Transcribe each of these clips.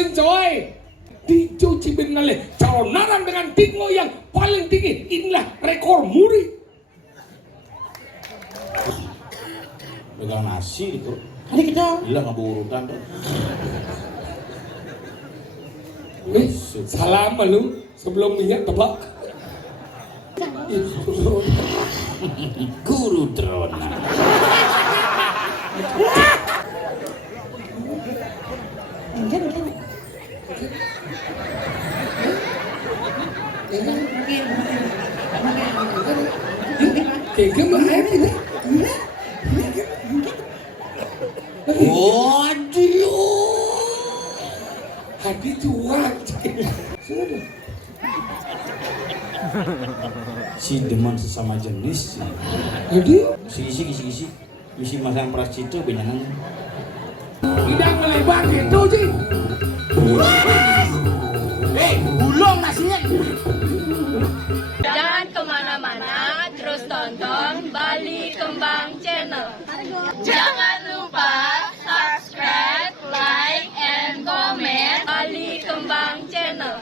sencoy dicuci benale calonaran dengan dingo yang paling tinggi. Inilah rekor muri. Pegang nasi itu. Hari kita. Gila nggak urutan tuh. Salam lu sebelum minyak tebak. Guru drone. Kayaknya mahal ini. Waduh. Hadi cuak. Si deman sesama jenis. Jadi Kisi. Misi masang pras itu benyangan. tidak melebar gitu sih. Gulung nasinya. Jangan kemana-mana, terus tonton Bali Kembang Channel. Jangan lupa subscribe, like, and comment Bali Kembang Channel.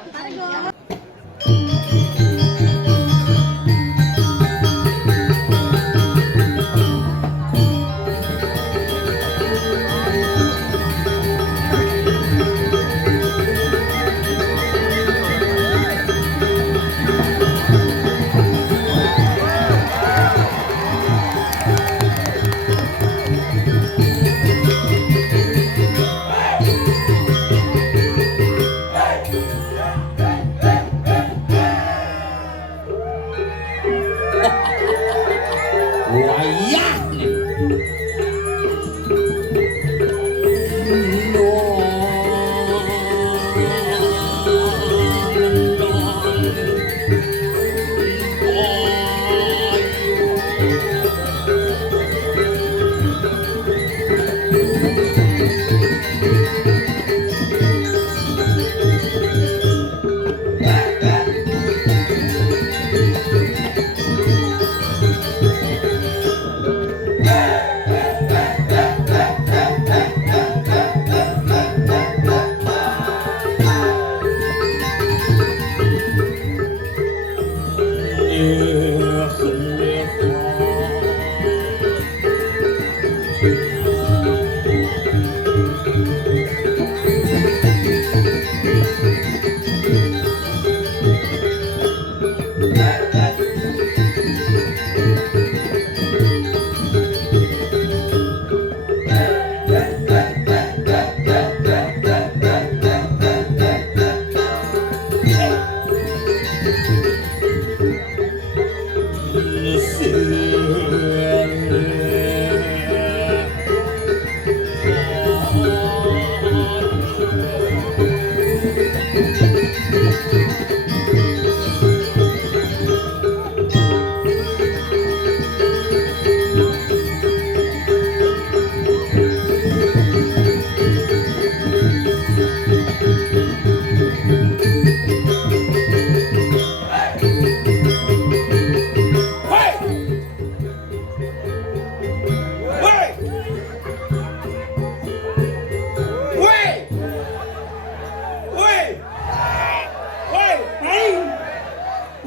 Wayah.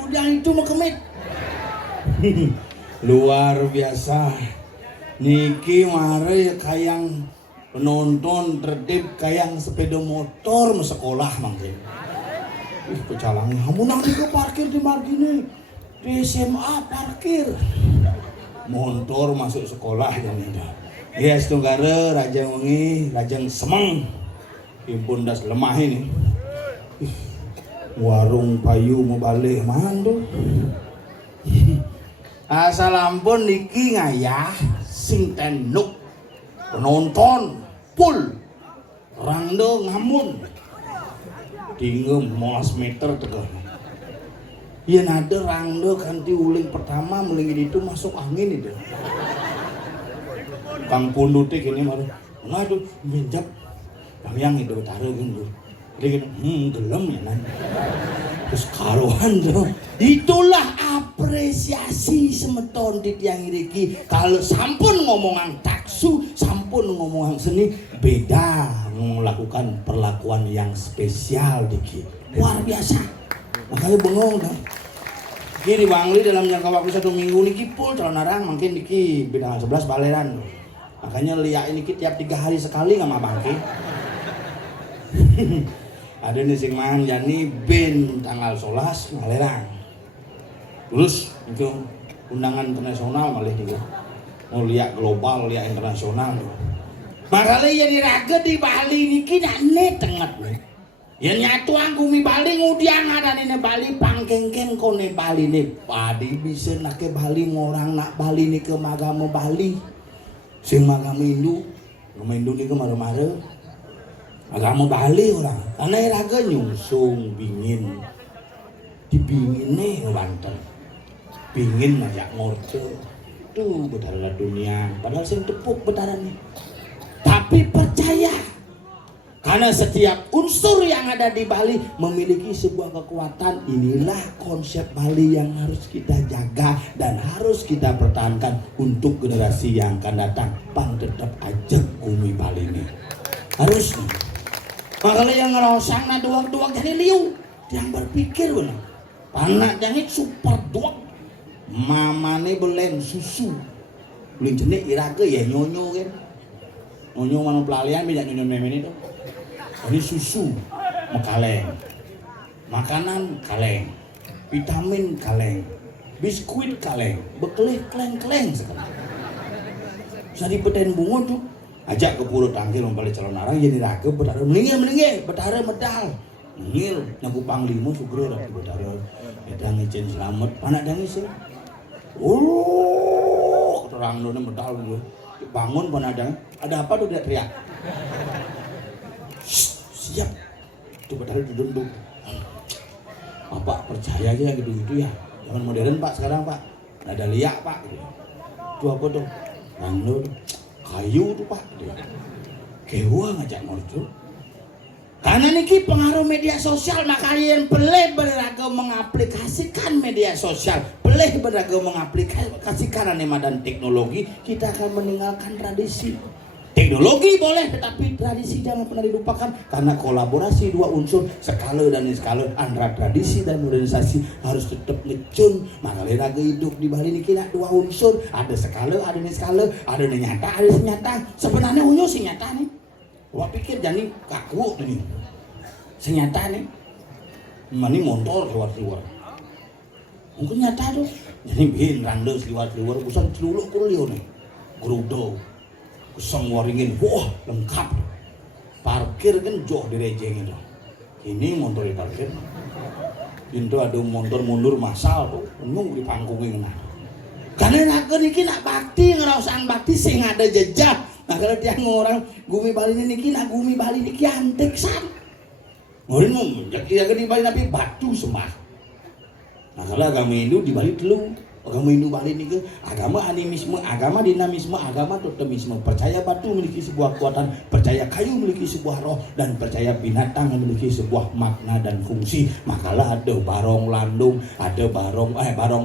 Udang itu mau kemit. Luar biasa. Niki mare kayang penonton tertib kayang sepeda motor mau sekolah mangkin. Pecalang hamunang ke parkir di margine. Di SMA parkir. Motor masuk sekolah jam itu. Yes tunggara Rajang Wengi, Rajang Semeng. Impun das lemah ini. Warung payu mau balik mandu. Asal ampun niki ngayah sing tenuk penonton full rando ngamun tinggal mos meter tegar. Iya nade rando kanti uling pertama melingi itu masuk angin itu. Kang Punduti gini maru, ngaduh minjak bang yang itu taruh gitu. Dia gelem ya nan. Terus karuan tuh. Itulah apresiasi semeton di tiang iriki. Kalau sampun ngomongan taksu, sampun ampun ngomong seni beda melakukan perlakuan yang spesial dikit. Luar biasa. Makanya bengong dah. Ki di Bangli dalam jangka waktu 1 minggu niki full calon narang mungkin niki bidang 11 baleran. Makanya liak ini tiap 3 hari sekali sama bangki. Ada nih sing man jani ben tanggal 11 ngalerang. Terus itu undangan internasional malih nih. Mau liak global, liak internasional. Makanya jadi raga di Bali niki nak net tengat nih. Ya nyatu angkumi Bali ngudiang ada nih Bali pangkengkeng kone Bali nih. Padi bisa nak ke Bali ngorang nak Bali nih ke magama Bali. Sing magama Hindu nih ke mare-mare. Agama Bali orang. Karena raga nyungsung bingin. Dibingin nih Banten. Bingin ngajak ngorce. Tuh betara dunia. Padahal sing tepuk betaran nih. Tapi percaya. Karena setiap unsur yang ada di Bali memiliki sebuah kekuatan. Inilah konsep Bali yang harus kita jaga dan harus kita pertahankan untuk generasi yang akan datang. Pang tetap ajak bumi Bali ini. Harus. Makanya yang ngerosang na duak-duak jadi liu. Yang berpikir benar. Panak jangit super duak. Mamane belen susu. Belum jenik iraga ya nyonyo kan. Nyonyo mana pelalian bisa nyonyo memen itu. Ini susu kaleng, makanan kaleng, vitamin kaleng, biskuit kaleng, bekelih kleng-kleng sekali. Sadi peten bunga tuh, ajak ke pura tangkil membalik calon arang jadi raga betara meninggal, betara medal, meninggal, nyaku panglima sugro raga betara, edang izin selamat, anak dangis ya. Oh, terang dona medal gue, bangun panadang, ada apa tuh dia teriak. Siap, itu padahal duduk. Bapak percaya aja gitu-gitu ya. Zaman modern Pak sekarang Pak. Ada liak Pak. Itu apa tuh? Rangno, kayu tuh Pak. Kewa ngajak ngorjo. Karena niki pengaruh media sosial maka kalian boleh beragam mengaplikasikan media sosial. Boleh beragam mengaplikasikan anima dan teknologi. Kita akan meninggalkan tradisi. Teknologi boleh, tetapi tradisi jangan pernah dilupakan karena kolaborasi dua unsur skala dan skala antara tradisi dan modernisasi harus tetap ngecun. Makanya raga hidup di Bali ini kira dua unsur, ada skala, ada skala, ada nyata, ada senyata. Sebenarnya unyu si nyata nih. Wah pikir jadi kaku ini, senyata nih. Mani motor keluar. Mungkin nyata tuh. Jadi bin randa keluar, bukan celuluk kuliah nih, gerudo. Kusang waringin, wah lengkap. Parkir kan jauh direjeng itu. Ini motor parkir. Itu ada motor mundur masal tuh, penuh di panggungnya. Karena nak niki nak bakti ngerasaan bakti sing ada jejak. Nah kalau dia ngorang gumi Bali niki nak gumi Bali niki antik san. Ngorin mau dia di Bali tapi batu sembah. Nah kalau agama Hindu di Bali telu. Agama Hindu Bali ini agama animisme, agama dinamisme, agama totemisme. Percaya batu memiliki sebuah kekuatan, percaya kayu memiliki sebuah roh, dan percaya binatang memiliki sebuah makna dan fungsi. Makalah ada barong landung, ada barong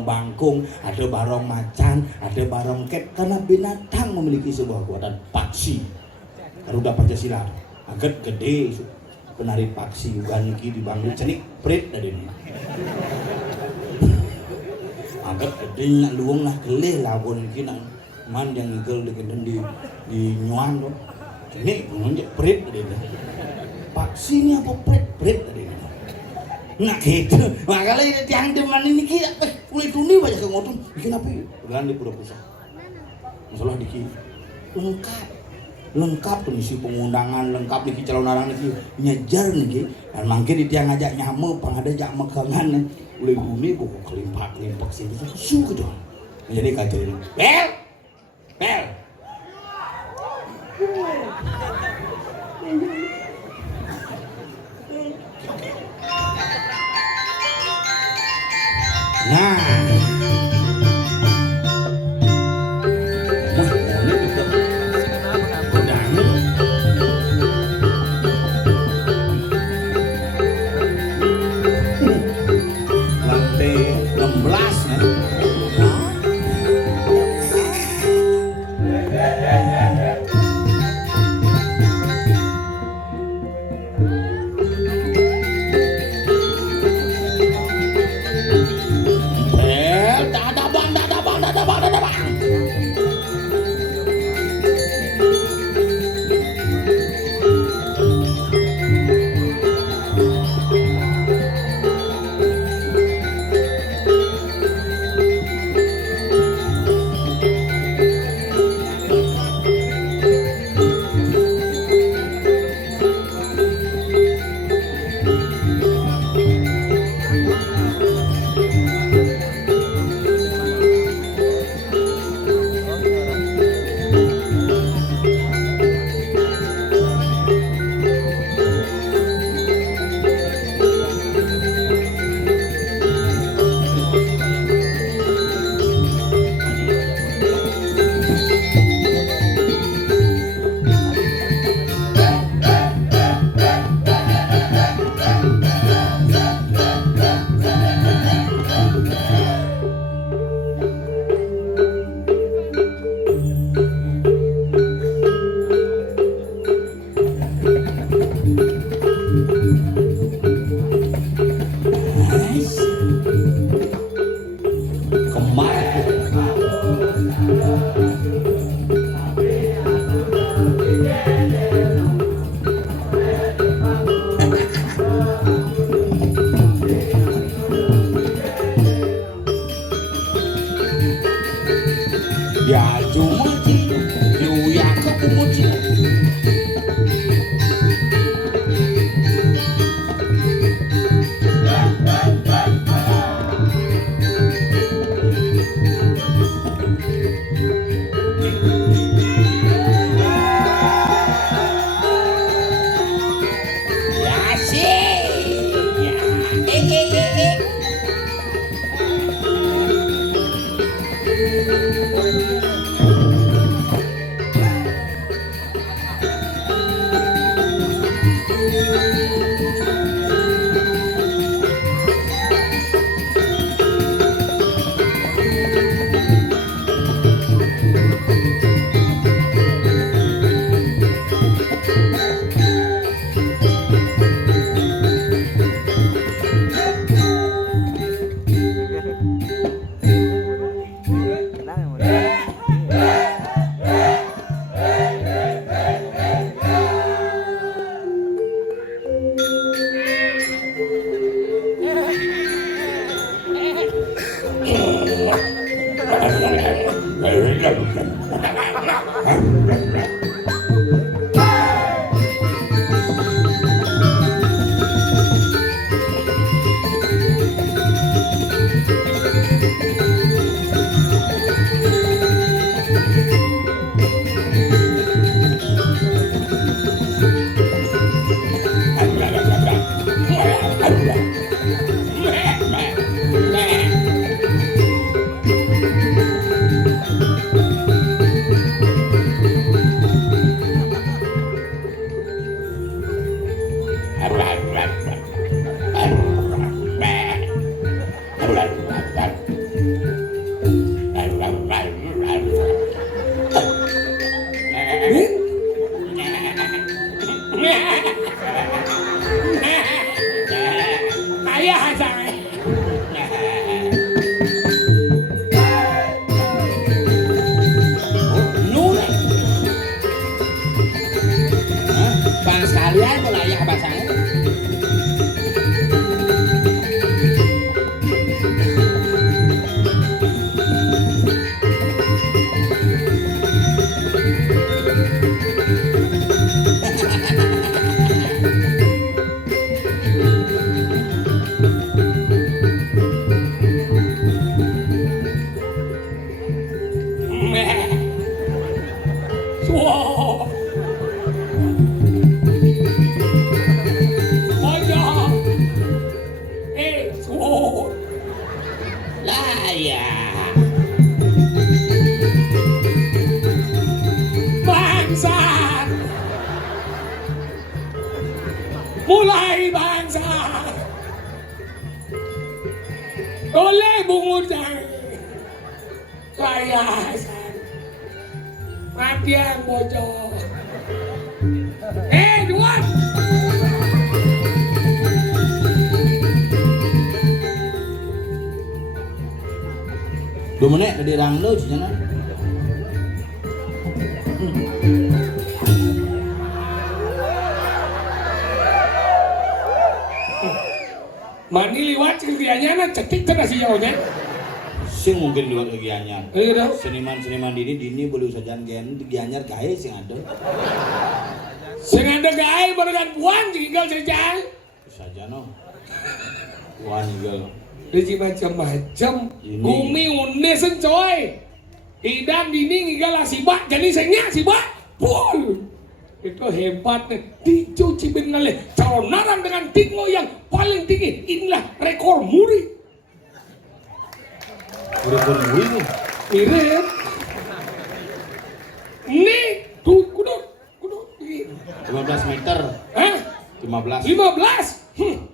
bangkung, ada barong macan, ada barong ket. Karena binatang memiliki sebuah kekuatan. Paksi, Garuda Pancasila, agak gede, penari paksi juga niki di Bangli cenik prit dari ini. Agak gedenya luang lah kelih lah pun kita man yang igel di nyuan tuh ini menunjuk prit tadi paksi ini apa prit tadi nah gitu makanya yang deman ini kita kulit ini banyak ngotong bikin apa bukan di pura pusat masalah diki lengkap tuh isi pengundangan lengkap niki calon orang niki nyejar niki dan mangke di tiang ngajak nyame pangada jak megangan oleh bumi kok kelimpak sini suku dong menjadi kacau ini bel nah Ya Jumaji, Yuya Kebumuji. Ayah sampai. Bang sekalian melayang pasangan. Wow. Ayah. Wow. Lah ya. Bangsat. Mulai bangsat. Oleh bungut layasan. Mati yang bocor. Duan. Dua menit tadi rang lo cenah. Mani liwat kerjanya na cetik terus jauhnya. Sing mungkin lewat ke Gianyar. Iya dah. Seniman-seniman dini boleh usahajan gen di Gianyar gawe sing ada. Sing ada gawe barengan puan tinggal saja. Saja no. Wah tinggal. Reci macam-macam. Ini. Bumi unesen coy. Hidang dini ngigal asibak jadi sengnya asibak. Pul. Itu hebat nih. Tijo Cibenale calon narang dengan tinggo yang paling tinggi. Inilah rekor muri. Rekor muri nih. Mirip. Nih tuh kudu 15 meter. Hah? 15. 15.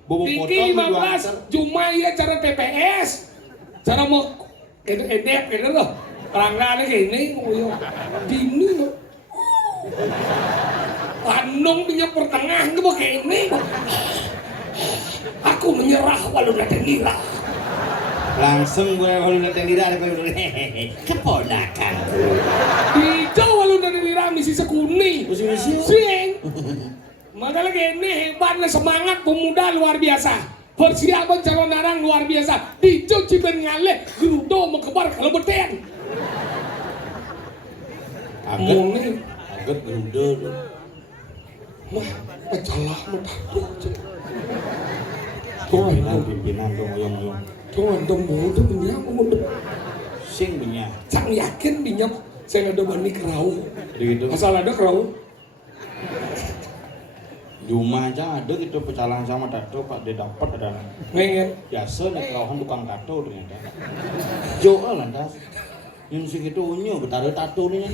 Bobo Tinggi potong 15. Cuma ya cara TPS. Cara mau edep gitu loh. Pelanggannya kayak ini. Dini loh. Bandung punya pertengahan tuh kayak ini. Aku menyerah walau gak ada ngira. Langsung gue kalau datang lira ada kalau keponakan. Di Jawa lu dari lira misi sekuni. Misi. Sing. Makanya gini hebatnya semangat pemuda luar biasa. Persiapan calon narang luar biasa. Di Jawa Ciben ngaleh gerudo mengebar kalau beten. Agak gerudo. Mah, pecalah mutaku. Pimpinan dong oyong-oyong. Tuhan dong bodoh punya aku mau Sing punya. cang yakin minyak saya ada bani kerau. Jadi gitu. Asal ada kerau. Di rumah aja ada gitu pecalang sama tato Pak dia dapat ada. Mengen. Biasa nih kawan tukang tato ternyata. Jual lantas. Yang segitu unyu betara tato nih.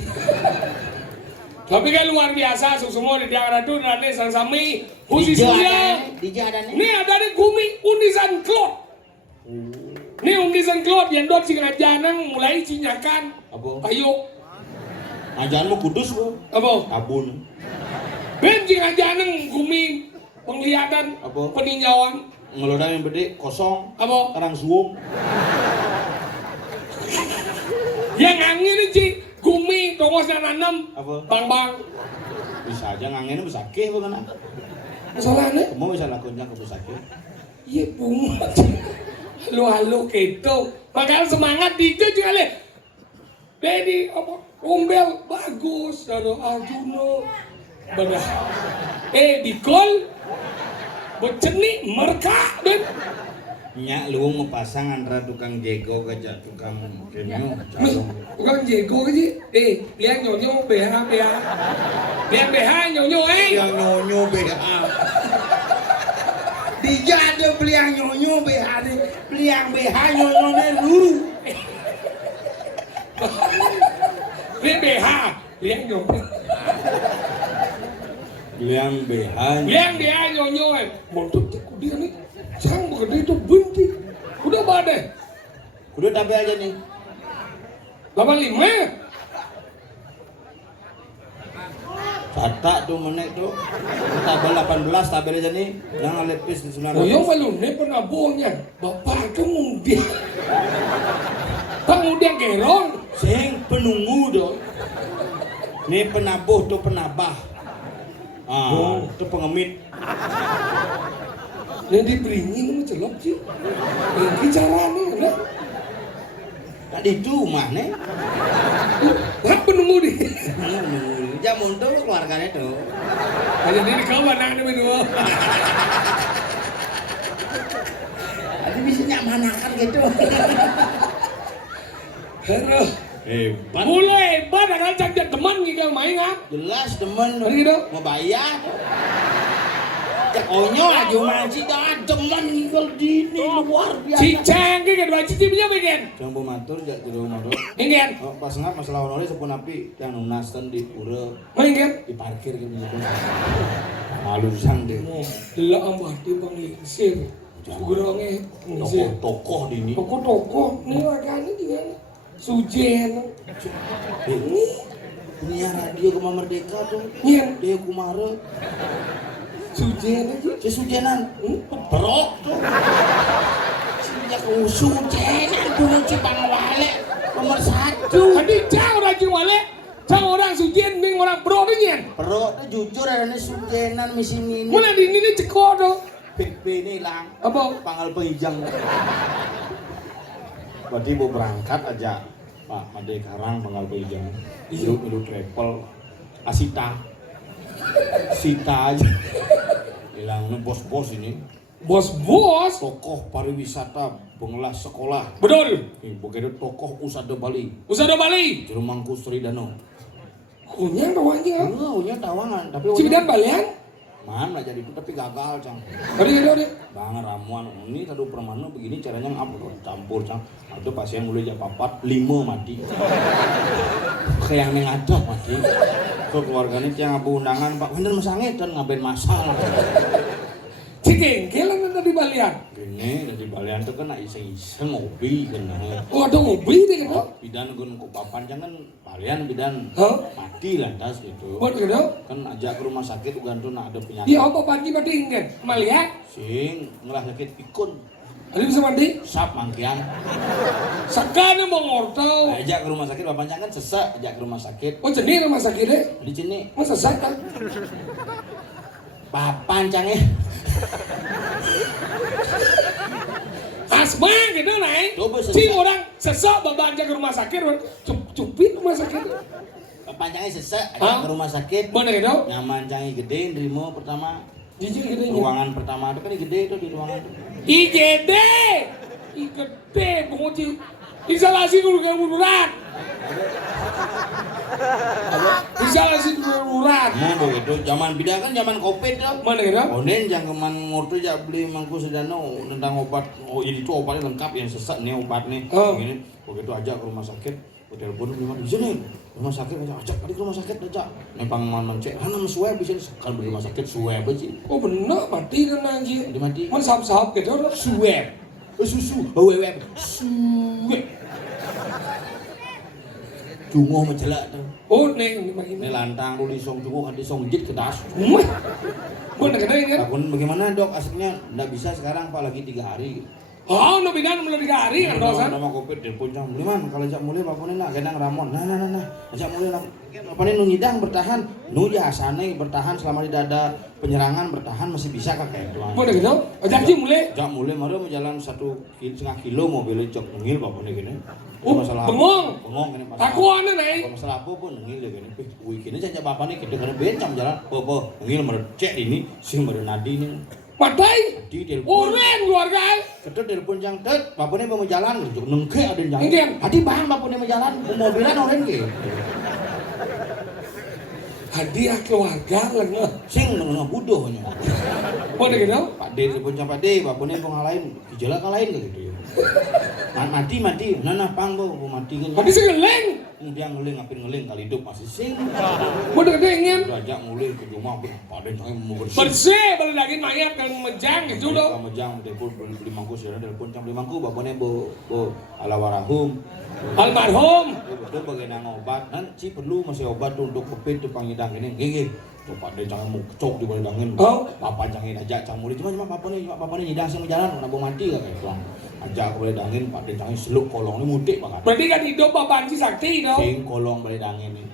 Tapi kan luar biasa, semua di daerah itu dan sang sami khusus dia. Dija ada nih. Ini ada nih gumi undisan klub. Ini undisan klub yang dot sing ajanang mulai cinyakan. Apa? Ayo, Ajaanmu kudus bu. apa? Abun. Ben sing ajanang gumi penglihatan, Apa? peninjauan, Ngeloda yang gede kosong. apa? Karang suung. Yang angin ini Ci, gumi tongosnya nanam. Apa? Bang. Bisa aja ngangennya bisa keh bukan? Masalahnya? Kamu bisa lakukannya ke bisa keh. Iya bunga. Halo gitu. Makanya semangat DJ juga le. Dedi apa? Umbel bagus. Ada Arjuno. Benar. Dikol. Beceni merka dan. Nyak lu ngepasang antara tukang jego ke tukang premium. Tukang jago aja. Lihat nyonyo BH. Lihat BH nyonyo Yang nyonyo BH. Dija ada beli yang nyonyo BH nih. Beli yang BH nyonyo nih luru. Lihat BH. Lihat nyonyo. Yang BH. Lihat dia nyonyo. Montok dia nih. Sang gede itu bunti. Udah badai. Udah tabe aja nih. 85. Sata tuh menek tuh. Tabel 18 tabel aja nih. Yang lepis di 900. Oh yang malu nih pernah bohongnya. Bapak itu mudian. Tak mudian gerong. Sing penunggu dong. Nih penabuh tuh penabah. Itu pengemit. Yang diberingi lu celok sih. Ini caranya enggak. Tadi itu mana? Hah penunggu di. Jamun tuh keluarganya tuh. Ada diri kawan anak berdua. Tadi bisa nyamanakan gitu. Aduh. Hebat. Mulai hebat ada cak teman gitu main ah. Jelas temen. Hari gitu. Mau bayar. Onyo aja masih dah teman ngikal dini luar biasa. Cicang gitu, cicingnya bikin. Jambu matur jak jero motor. Ingin. Oh, pas ngap masalah honore sepun api yang nunasten di pura Ingin. di parkir gitu. Malu sang deh. Lah ambati bang lingsir. Gurangnya lingsir. Tokoh dini. Toko-toko. Ini warganya juga. Sujen. Ini punya radio Kema Merdeka tuh. Iya. Dia Kumara. Sujen aja. Si Sujenan. Berok tuh. Sejak Sujenan dulu Cipang Wale nomor 1. Tadi jauh orang Ciwale. Jauh orang Sujen ning orang bro dengan. Berok tuh jujur ada Sujenan misi ini. Mana di ini ceko tuh. PP ini hilang. Apa? Panggal penghijang. Berarti mau berangkat aja Pak Made Karang panggal penghijang. Ilu travel Asita. Sita aja. Hilangnya bos-bos ini. Bos-bos. Tokoh pariwisata pengelas sekolah. Betul. Begitu tokoh Usada Bali. Usada Bali. Jerumangku Sri Dano. Kunyang tawangnya. Unya tawangan tapi Cibidan balian. mana jadi itu tapi gagal cang. Ada. Banget ramuan ini kado permana begini caranya ngapur campur cang. Ada pasien mulai jam 4 5 mati. Kayak yang ada mati. Ke keluarganya yang ngapu undangan Pak Wender mesangit dan ngapain masal. Cikengkelan tadi balian. Ini dari balian tuh kan iseng-iseng ngopi kan. Oh ada ngopi deh kan? Bidan gun ku papan jangan balian bidan Hah? mati lantas gitu. Buat gitu? Kan ajak ke rumah sakit gantun ada penyakit. Iya apa pagi pada ingin melihat? Sing ngelah sakit pikun. Ada bisa mandi? Sap mangkian. Sakana mau ngortau. Ajak ke rumah sakit, bapaknya kan sesak, ajak ke rumah sakit. Oh jenis rumah sakit deh? Di sini, Masa sakit? papan canggih. Asma gitu naik. Coba sesak. Cing orang sesak babanja ke rumah sakit, cupit rumah sakit. Papan canggih sesak, Hah? ajak ke rumah sakit. Mana gitu? Nyaman canggih gede, nerimo pertama. Jijik gitu. Ruangan pertama itu kan gede itu di ruangan itu. IGD, IGD, penguji, instalasi darurat, instalasi darurat. Mau begitu, zaman bida kan zaman covid tuh. Mana gitu? Onen jangan ngorto aja beli mangku sedana tentang obat. Oh ini tuh obatnya lengkap yang sesak nih obatnya. Oh. Ini begitu aja ke rumah sakit. Telepon di sini rumah sakit ajak tadi ke rumah sakit aja. Nempang mencek, mana swab di sini kan di rumah sakit swab aja. Oh bener, mati kan aja. Mati. Mana sahab-sahab gitu, swab. Susu, web, swab. Cungoh menjelak tuh. Oh neng, Ini lantang lu disong cungoh kan disong jit ke tas. Mah, gua nak kena kan? Takun bagaimana dok? Aslinya nggak bisa sekarang pak lagi 3 hari. Oh, no bidan mulai 3 hari kan dosan. Nama covid telepon jam liman kalau jak mulai bapak nak kenang ramon. Nah, jak mulai nak apa nih nu nyidang bertahan, nu jasane bertahan selama tidak ada penyerangan bertahan masih bisa kak kayak itu. Mana gitu? Janji mulai. Jak mulai mari mau jalan 1,5 kilo mobil cok nengil bapak nih gini. Oh, bengong ini aku aneh naik. Masalah apa pun nengil ya gini. Wih kini saja bapak nih kita kena bencam jalan. Bapak nengil merecek ini sih nadi ini. Matai, Di telepon. oren keluarga. Ketua telepon jang tet, bapaknya mau jalan, nengke ada yang Nengke. jalan. Hati bang bapaknya mau jalan, mobilan orang ke. Hadiah keluarga lengah. Sing nengah budohnya. Mana gitu? Pak D telepon jang Pak D, bapaknya mau ngalahin, gejala ngalahin gitu ya. Mati, nana pang bo, mati kan. Habis ngeleng. Dia ngeling, ngapin ngeling kali hidup masih sing. Mana gitu ingin? Diajak mulai ke rumah, Pak D saya mau bersih. Bersih, balik lagi mayat dan menjang gitu dong. Kamu jang telepon beli mangku sih, telepon jang beli mangku, bapaknya bo alawarahum. Almarhum. Betul bagaimana obat, nanti perlu masih obat tuh untuk covid tuh pangidang ini, gigi. Tuh Pak D jangan mau kecok di balik dangin. Oh. Bapak jangan ajak cang mulai cuma bapak nih nyidang sama jalan, mana mau mati kayak gitu. Ajak ke balik dangin, Pak D jangan seluk kolong ini mudik banget. Berarti kan hidup Bapak Anji Sakti dong. Sing kolong balik dangin ini.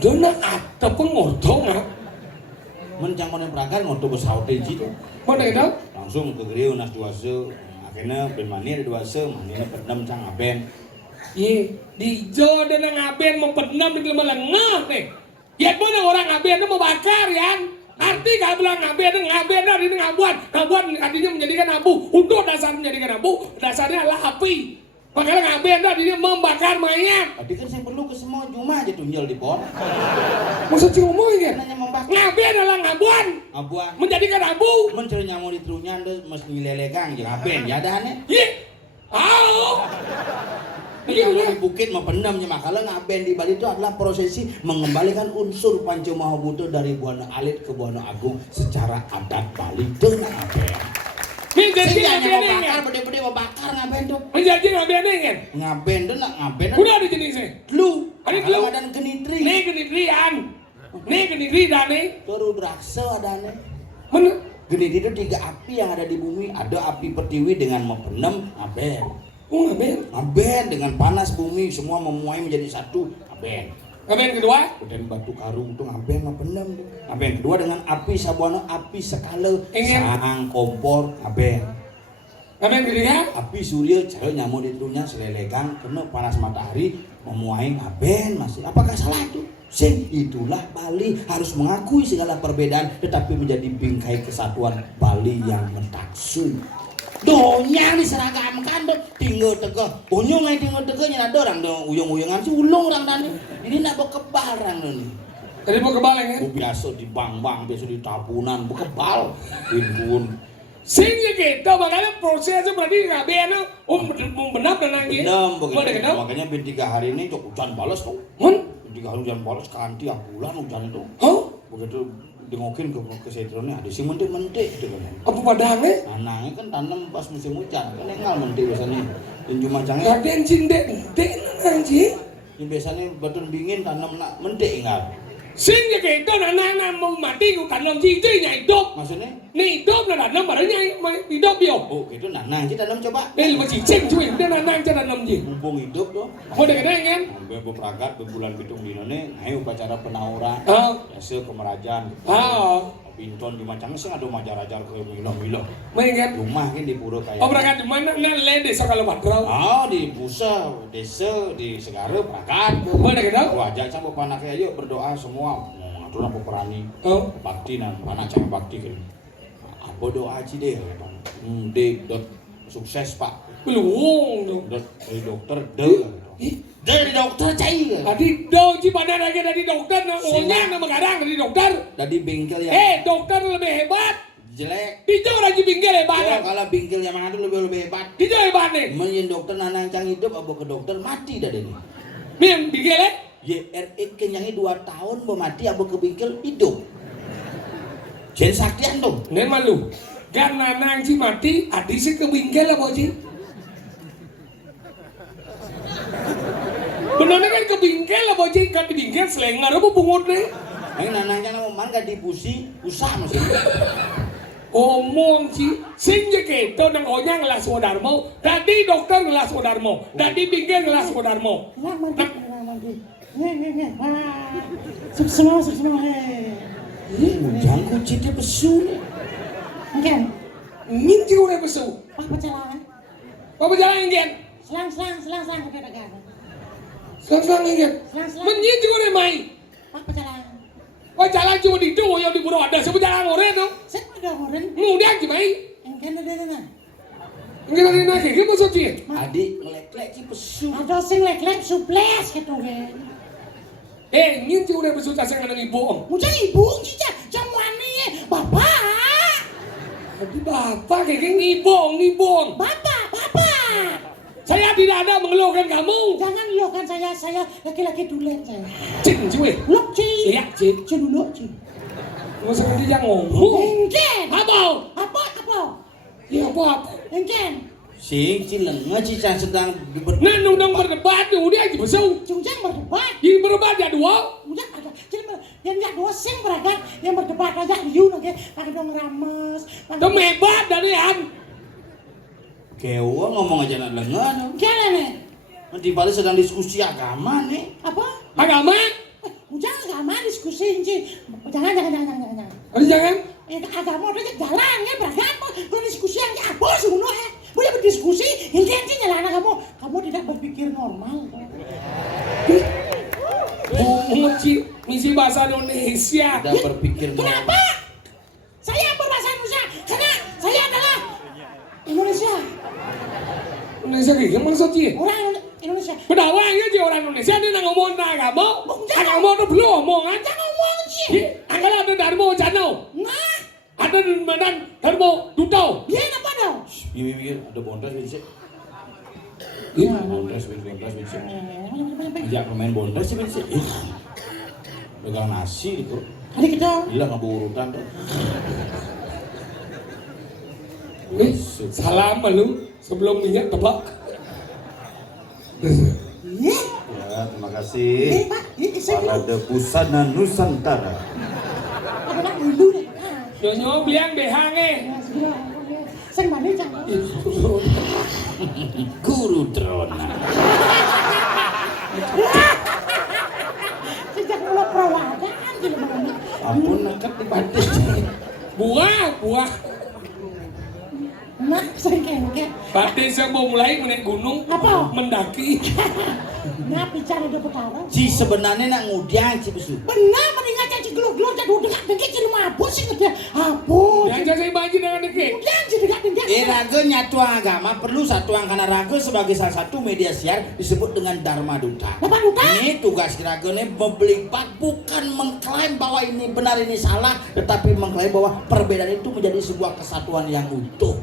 Dona ada pengortong ah. Mencang konen peragan ngotot besar teji tuh. Mana gitu? Langsung ke geriu nas dua se, akhirnya ben mani ada 2 se, mani pedam cang aben. Iya, di Jo dan ngaben mempendam di dalam lengah nih. Ya pun orang ngaben itu mau bakar ya. Arti gak bilang ngaben dari ini ngabuan artinya menjadikan abu. Untuk dasar menjadikan abu, dasarnya adalah api. Makanya ngaben artinya membakar mayat. Tadi kan saya perlu ke semua cuma aja tunjel di pon. Maksud sih ngomongin kan? Nanya membakar. Ngaben adalah ngabuan, Abuan. menjadikan abu. Mencari nyamuk di trunya anda mesti nilelegang jangan aben ya dah ane. Iya, oh. Iya di bukit mempendamnya makalah ngaben di Bali itu adalah prosesi mengembalikan unsur Panca Mahabhuta dari Buana Alit ke Buana Agung secara adat Bali dengan ngaben. Menjadi Saya ngaben mau bakar kan? bede-bede mau bakar ngaben tuh. Menjadi ngaben kan? Ngaben tuh nak ngaben. Udah ada jenisnya. Lu. Ada lu. Dan genitri. Nih genidrian. Nih genidri dan nih. Turu draksa ada nih. Mana? Genitri itu 3 api yang ada di bumi. Ada api pertiwi dengan mempendam ngaben. Oh ngaben. Ngaben dengan panas bumi semua memuai menjadi satu ngaben. Ngaben kedua? Dan batu karung tuh ngaben mempendam tuh. Ngaben kedua dengan api sabuana api sekala Ingin. sang kompor ngaben. Ngaben ketiga? Api surya cahaya nyamuk di trunya selelegang kena panas matahari memuai ngaben masih. Apakah salah itu? Sing itulah Bali harus mengakui segala perbedaan tetapi menjadi bingkai kesatuan Bali yang mentaksu. Donya diseragamkan dong, tinggal tegah. Unyung aja tinggal tegah nyala orang dong, uyung-uyungan sih ulung orang tadi. Ini nak bawa kebal orang nih. Tadi mau kebal kan? Biasa di bang-bang, biasa di tabunan, bawa kebal. Binbun. Sehingga kita makanya prosesnya berarti ngaben benar dan nangis. Benar, makanya bin 3 hari ini cok hujan balas tuh. Mun? 3 hari hujan balas kanti bulan hujan itu. Oh? Begitu dengokin ke setronnya ada si mentik gitu kan. Apa padangnya? Anaknya kan tanam pas musim hujan kan engal mentik biasanya. Dan cuma canggih. Ngaben cindek nanti. Ini biasanya betul dingin tanam nak mentik engal. Sing ya gitu anak-anak mau mati ku tanam cici nya hidup. Maksudnya? Nih hidup lah tanam barunya hidup yo. Oh gitu nanang aja tanam coba. Lebih cicing cuy, dia nanang cara tanam ji. Mumpung hidup tuh. Kau udah kena kan? Sampai beragat bulan pitung dino nih, ayo upacara penauran. Biasa kemerajaan. Pinton di macam sih ada majar-ajar ke milo-milo. Main kan? Rumah kan di pura kayak. Oh berangkat di mana? Nang desa kalau patrol. Di Busa, desa di Segara berangkat. Mana kita? Wajah sama panak ayo berdoa semua. Aturan peperani. Bakti nan panak cang bakti kan. Apa doa aja deh. Dot sukses Pak. Belum. Dari dokter dari dokter cai. Tadi doji pada lagi dari dokter, orangnya nama kadang dari dokter. Dari bengkel ya. Dokter lebih hebat. Jelek. Dijau lagi bengkel hebat. Kalau bengkel yang mana tuh lebih hebat. Dijau hebat nih. Menyen dokter nanang cang hidup, apa ke dokter mati dah ini. Miem bengkel YRE kenyangnya 2 tahun mau mati, apa ke bengkel hidup. Jadi saktian tuh. Nen malu. Karena nanang si mati, adik si ke bengkel apa sih? Benernya kan ke bingkel lah bocah kan di bingkel selengar apa bungut nih? Yang nanangnya nama mangga dipusi usah masih. Omong sih, sing je keto nang onya ngelas wadarmo, tadi dokter ngelas wadarmo, tadi bingkel ngelas wadarmo. Semua. Jangkut citi pesu nih. Kan? Ingin sih udah pesu. Apa jalan? Apa jalan ingin? Selang ke negara. Selang ingin. Menyin sih udah main. Apa jalan? Oh jalan cuma di tuh yang di Puro ada, siapa jalan ngore tuh? Saya udah ngoren. Mudah sih main. Engkan ada. Ingin ada nake, gimana maksud sih? Adik ngelek-lek ci pesu. Ada sing lek-lek suples gitu kan. Ingin sih udah pesu taseng dengan ibu om. Udah ibu cica jamuannya bapak. Tapi bapak kayak ngibong. Bapak. Saya tidak ada mengeluhkan kamu. Jangan lo kan saya laki-laki dulen saya. Cing cuy. Lok ci. Iya cing. Ci dulu ci. Nggak usah nanti jangan ngomong. Engkan. Apa? Iya apa? Engkan. Sing ci lenga ci can sedang Nah nundang berdebat udah aja besau. Cujang berdebat. Yang berdebat ya dua. Udah ada. Jadi yang dua sing beragat yang berdebat aja liu lagi. Pakai dong rames. Kamu hebat dari an. Kewa ngomong aja nak lengan. Gimana nih? Nanti balik sedang diskusi agama nih. Apa? Agama? Jangan agama diskusi Inci. Jangan. Ada jangan? Agama udah jalan ya beragama. Kalau diskusi yang apa sih bunuh ya? Boleh berdiskusi. Inci nyalahan kamu tidak berpikir normal. Bungut sih misi bahasa Indonesia. Tidak berpikir normal. Kenapa? Saya berbahasa Indonesia karena saya adalah Indonesia. Indonesia kayak gimana maksud sih? Orang Indonesia. Pedawangnya sih orang Indonesia dia nang ngomong agama. Agama itu belum omongan. Jangan ngomong sih. Angkala ada Darmo Jano. Nah. Ada Medan Darmo Dutau. Dia apa dong? Iya, ada bondas bisa. Iya. Bondas bisa. Ajak pemain bondas sih bisa. Pegang nasi gitu. Adik kita. Gila nggak urutan tuh. Salam lu sebelum minyak tebak. Iya. Ya, terima kasih. Pak, ini saya Parade Busana Nusantara. ada nak dulu deh. Nyonya bilang behange. Saya mana jangan. Guru drone. Sejak mulai perawatan di mana? Ampun nakap di batis. Buah. Nak saya kengket. Batis yang mau mulai menaik gunung. Apa? Mendaki. Nah bicara di putaran. Si sebenarnya nak ngudiang si besu. Benar mendingan caci gelo-gelo jadi udah dengki jadi mabuk sih ngerti. Apa? Yang saya bagi dengan dengki. Udah jadi gak dengki. Raga nyatuan agama perlu satuan karena raga sebagai salah satu media siar disebut dengan Dharma Duta. Apa duta? Ini tugas raga ini membelipat bukan mengklaim bahwa ini benar ini salah, tetapi mengklaim bahwa perbedaan itu menjadi sebuah kesatuan yang utuh.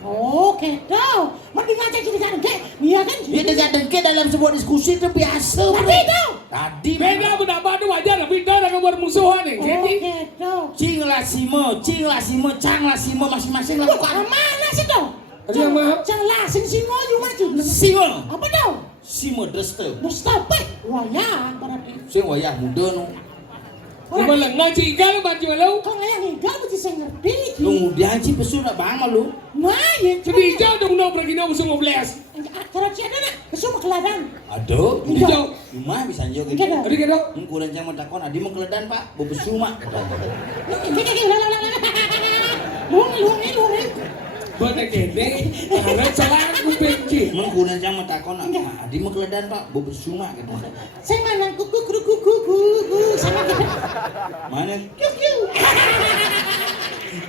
Oh, gitu. Mendingan caci gak dengki. Iya kan? Ini dengan dengki dalam sebuah diskusi itu biasa. Tapi itu. Tadi Beda pendapat itu wajar, tapi kita ada bermusuhan nih. Oh, Jadi gitu. cing lasimo, cang lasimo masing-masing lakukan. Mana sih dong? Ada yang mahal? Jangan langsing simo cuma cuma. Simo, Apa dong? simo deste. Udah stop. Wayang berarti. Sing wayah muda nu. Cuma lah ngaji igal baju lo. Kau ngayang igal mesti saya ngerti. Kemudian si pesu nak bang malu. Nah, ya. Jadi jauh dong no pergi no musuh ngobles. Kalau si ada nak, besok mau keladang. Aduh, Jadi jauh. cuma bisa njo gitu. Enggak Tadi kado. Kurang jangan takon, adi mau keledan pak, bu pesu mak. Luang. Bener gede. Karena salah aku benci. Kurang jangan takon, adi mau keledan pak, bu pesu mak gitu. Saya mana kuku sama kita. Mana? Kiu.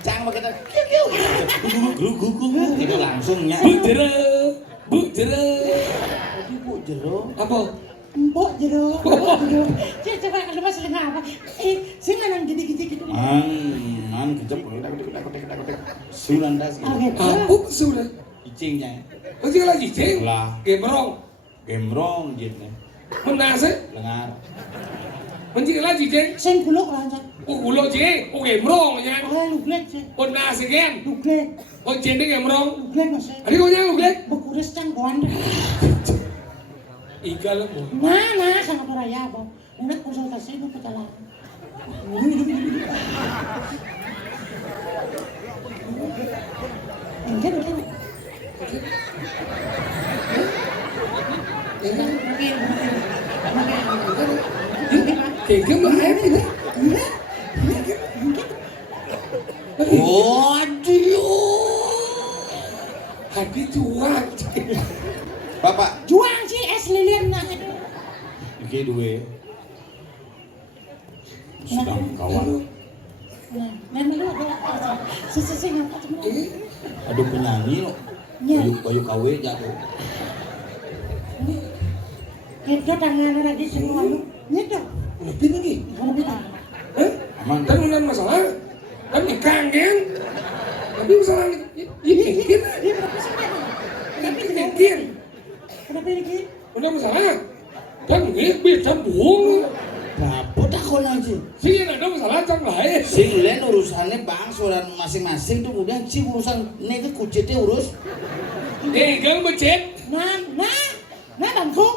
Cang pakai tak. Gugu. Kita langsungnya. Bu jere. Tadi bu jero. Apa? Mbok jero. Saya coba kalau masih dengar apa? Saya mana gede gitu. Man kejap. Sulan das. Apa sudah? Icingnya. Masih lagi cing. Lah. Gemrong. Gemrong gitu. Mana sih? Lengar. Masih lagi cing. Saya gulok lah aja. Ulo cing. Gemrong ya. Luglek sih. Mana sih kan? Luglek. Cing deh gemrong. Luglek masih. Adi kau nyang uglek? Bekuris canggoan. Igal mo. Nah, sangat beraya, Bang. Udah konsultasi itu pecalang. Enggak. Kayak gimana ini? Hadi cuan. Bapak. Juang sih es lilian nah itu. Iki duwe. Sedang kawan. Nah, lu ada sisi ngapa cuma. Aduh penyanyi lo. Kayu kawe jatuh. Itu tangan lagi semua lu. Nyedo. Lebih lagi. Lebih tak. Aman. Kan udah masalah. Kan ikan kan. Tapi masalah ini kan. Tapi kan. Kenapa ini? Udah masalah. Kan ini bisa buang. Berapa tak kau aja? Sih ada masalah cang lain. Sing lain urusannya bang surat masing-masing tuh udah si urusan ini kucitnya urus. Igal becet. Nah, bangkong.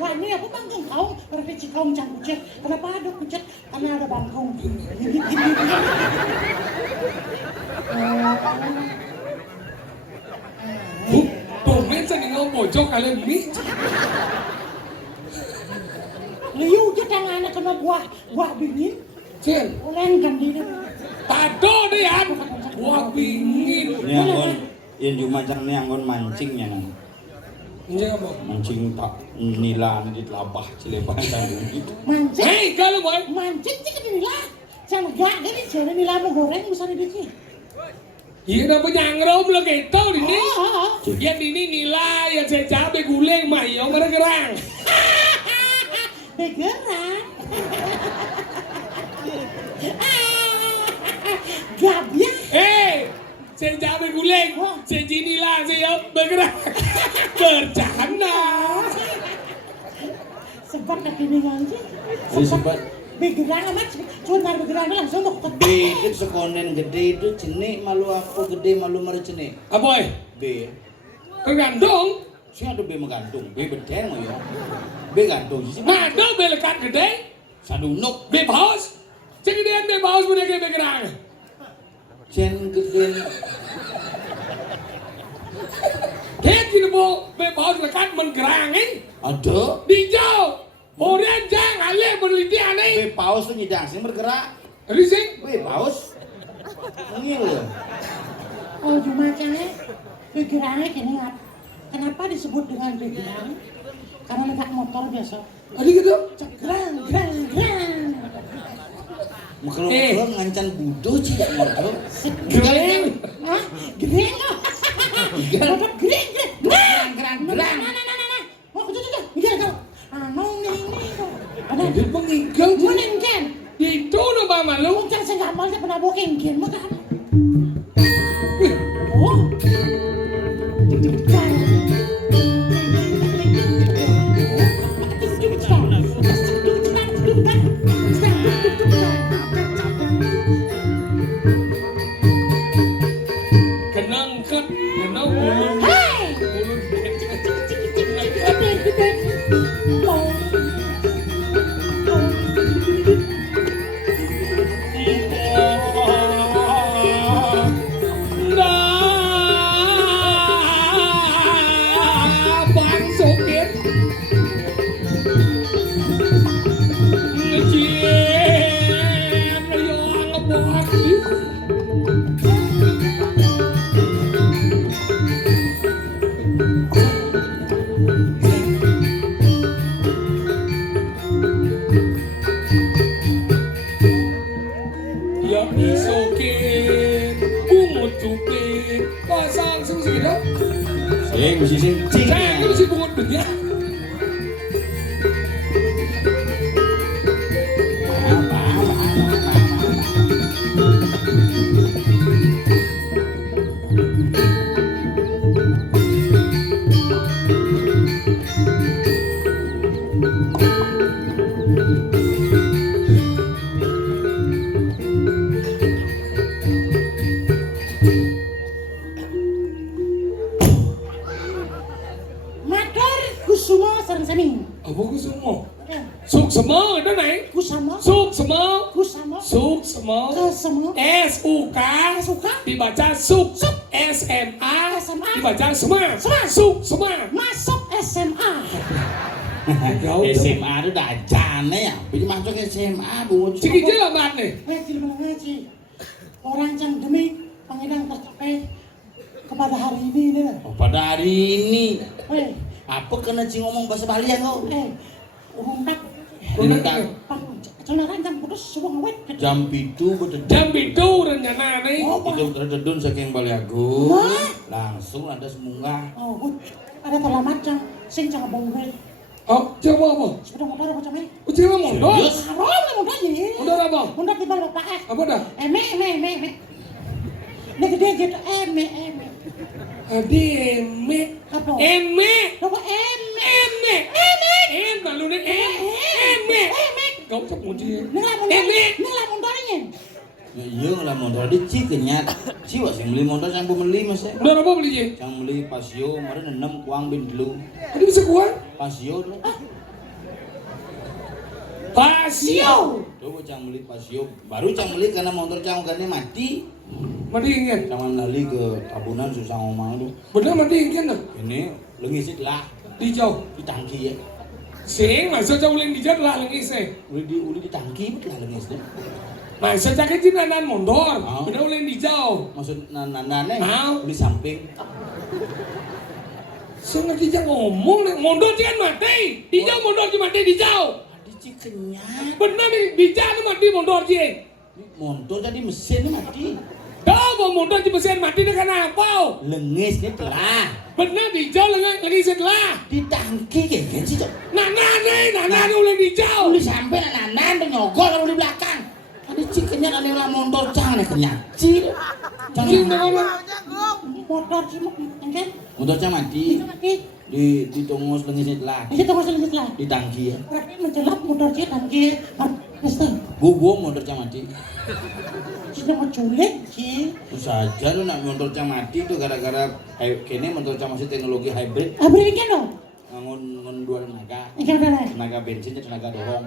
Wah, ini aku bangkong kau. Berarti cikau macam kucet. Kenapa ada kucet? Karena ada bangkong. Tumben sa ningaw pojok kalian ini. Liu je tangan kena buah bingin. Cien. Olen kan dia. Tado deh ya. Wah pingin. Ini anggon, yang cuma cang ini anggon mancingnya nang. Ini apa? Mancing tak nila di telabah cilebah tadi. Mancing. Hei kalau boy. Mancing sih kan nila. Jangan gak kan ini jadi nila mau goreng bisa di sini. Iya na penyangrom lo gitu di sini. Oh. Yang ini nilai yang saya cabai guleng mah yang mana gerang. Begeran. Gabiah. Saya cabai guleng, saya nilai saya bergerak. Bercanda. Sebab kaki aja. Sebab Begeran amat. Cuma begeran langsung mau ketemu. B itu sekonen gede itu cenik malu aku gede malu mari cenik. Apa boy? B. Tergantung. Si ada B menggantung, B bedeng mau ya. B gantung sih. Ada belekat gede. Sadunuk. B paus. Segedean B paus punya gede bergerak. Cen gede. Lihat gini po, B paus lekat menggerangin. Ada. Dijauh. Orang jangan alih meneliti aneh. B paus tuh nyidang sih bergerak. Tadi sih. B paus. Ngil ya. Oh cuma cahaya. Begerannya kini ngap. Kenapa disebut dengan begerang? Karena negak motor biasa. Tadi gitu. Cegrang. Kalau ngancan budo sih gak motor. Gereng. Hah? Gereng lo? Dapat gereng. Gerang. Nah. Mau kucuk. Mikir kau. Ada. Jadi meninggal tuh. Meninggal. Itu udah mama lu. Jangan saya nggak mau saya pernah bawa kengkin makan. Oh. Kenang kan, kenang mulut. Hai. Gede. mesti sing cing. Saya itu mesti pungut duitnya. Matur Kusuma sareng sami. Apa ku semua? Suk semua ada naik. Kusama. Suk semua. Kusama. Suk semua. Kusama. SUK SUK. dibaca suk. Suk. SMA SMA. dibaca semua. Semua. Suk semua. Masuk SMA. SMA itu dah jane ya. Bisa masuk SMA bu. Cik je lah mat nih. Ngaji ngaji. Orang yang demi panggilan tercapai kepada hari ini nih. Oh, pada hari ini Eh, apa kena cing ngomong bahasa Bali ya kau? undak. Undak. Celana jam putus subuh ngawet. Jam pitu betul. Jam itu rencana nih. Itu terdedun saking Bali Agung. Wah. Langsung ada semunggah. Oh, ada terlambat jam sing jangan bongkel. Oh, coba apa? Sudah motor macam ni. Ucil lah mondor. Serius? Haram ni motor ni. Mondor apa? Mondor di bawah bapak. Apa dah? Me. Ni gede gitu me. Adi eme. Apa? Eme. Apa me? Eme. Em lalu nih eme. Kau tak mau dia. Ni lah mondornya. Ya iya lah motor di ci kenyat. Ci wak sing beli motor yang beli mas ya. Mondor apa beli je? Yang beli Pasio, kemarin 6 kuang bin dulu. Ini bisa kuat? Pasio tu. Pasio. Coba cang beli Pasio. Baru cang beli karena motor cang gannya mati. Mati ingin. Jangan lali ke tabunan susah ngomong tu. Benar mati ingin tak? Ini lengisit lah Di jauh. di tangki ya. Sing masa jauh lain di jauh lah lagi sih. Uli di tangki betul lah lengis tu. Masa cakap jinanan mondor. Oh. Benar lain di jauh. Maksud nane Mau. uli samping. Saya lagi jangan ngomong nih. Mondor jangan mati. Di jauh mondor jangan mati di jauh. Di ci kenyat. Benar nih di jauh mati mondor je. Motor jadi mesin mati. Tahu bahwa mondor di mesin mati dengan apa? Lengis ni telah. Benar di jauh lagi setelah. Di tangki kan sih cok. Nana ulang di jauh. Uli sampai nanan tu nyogol kalau di belakang. Ada ci kenyat ada lah motor cang ni kenyat. Ci. Cing Jangan. dengan Motor semua kan? Motor cang mati. Mati. Di tunggus lengis ni telah. Ini tunggu selanjutnya. Di tangki ya. Berarti menjelap motor dia tangki. Pasti. Gua motor cang mati. Sudah mau culik sih. Saja lu nak motor cang mati tu gara-gara kini motor cang masih teknologi hybrid. Abri kan dong. Ngon dua tenaga. Ikan apa? Tenaga bensin dan tenaga dorong.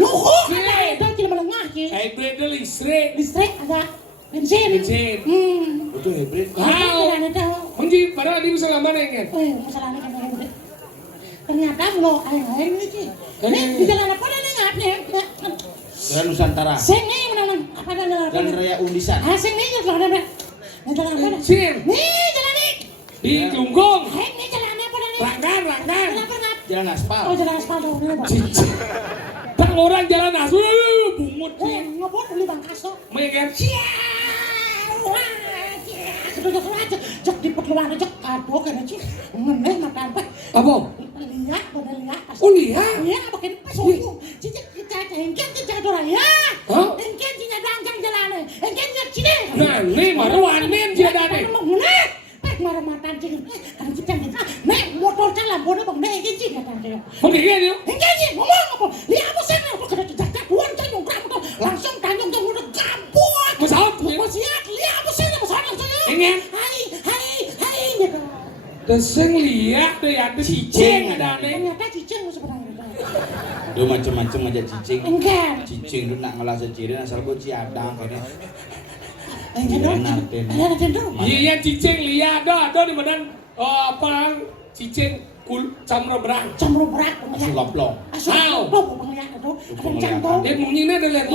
Nuhu. Ada tidak melengah sih. hybrid listrik. Listrik ada bensin. Bensin. Betul hybrid. Wow. Ada. Menji padahal dia bisa lama nih. Masalahnya kan ada. Ternyata lo air ini sih. Nih di jalan apa nih nggak nih? Jalan Nusantara. Sini menang apa dah Jalan Raya Undisan. Sini jalan apa? Nih jalan apa? Sin. Nih jalan nih. Di Kelungkung. Nih jalan apa nih? Rangkan. Jalan apa ngap? Jalan aspal. Oh jalan aspal dong. Bang orang jalan asu bungut sih. Ngobot beli bangkaso. Mengen. Sudah aja, jok di luar jok kado kan aja. Meneh makan apa? Apa? Lihat, pada lihat. Oh lihat. Iya, pakai pas suku. Cici kita engken kita dora ya. Hah? Engken kita dangkang jalan. Engken kita cine. Nah, ini marwanen dia dane. Meneh. Pek marah matan cing. Kan kita kita. Nek motor jalan bodoh bang nek engken cing kata dia. Mengen dia. Engken cing ngomong apa? Lihat apa sih apa kena jajak duan tanyong kamu langsung tanyong kamu udah gampang. Pesawat. Masih lihat apa sih pesawat langsung. Engken. Hai gitu. Dan sing lihat deh ada cicing ada nih. Ternyata cicing sebenarnya. Dia macam-macam aja cicing. Engken. Cicing tu nak ngelas cirin asal gua ciadang kayaknya. Engken dong. Engken dong. Iya cicing lihat ada di badan apa cicing kul camro berang. Cemburu berat. Asal loplong. Asu How? Tuh, penglihatan tuh. Ada cangkong. Dia bunyinya ada lihat.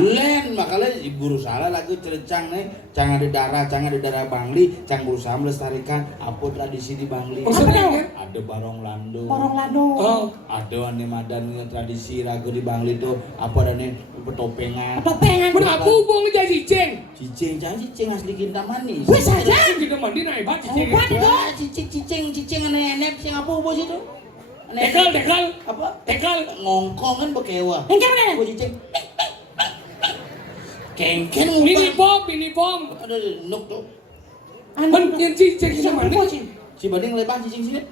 Len makanya berusaha lagu cerecang nih, cang ada darah Bangli, cang berusaha melestarikan apa tradisi di Bangli. Maksudnya? Ada barong lando. Borong lado. Oh. Ada ane madan tradisi lagu di Bangli tuh apa dan petopengan. Topengan. Kenapa hubung jadi cicing? Cicing asli Kintamani. Wes aja. Kita mandi naik bat cicing. Hebat itu. Wah, cicing nenek sing apa bos itu? Tekal. Apa? Tekal. Ngongkong kan bekewa. Engke mana? Bos cicing. Kengken Ini pom. Aduh, nuk tuh. Men yang cicing kita mandi. Si bading lebang cicing sini.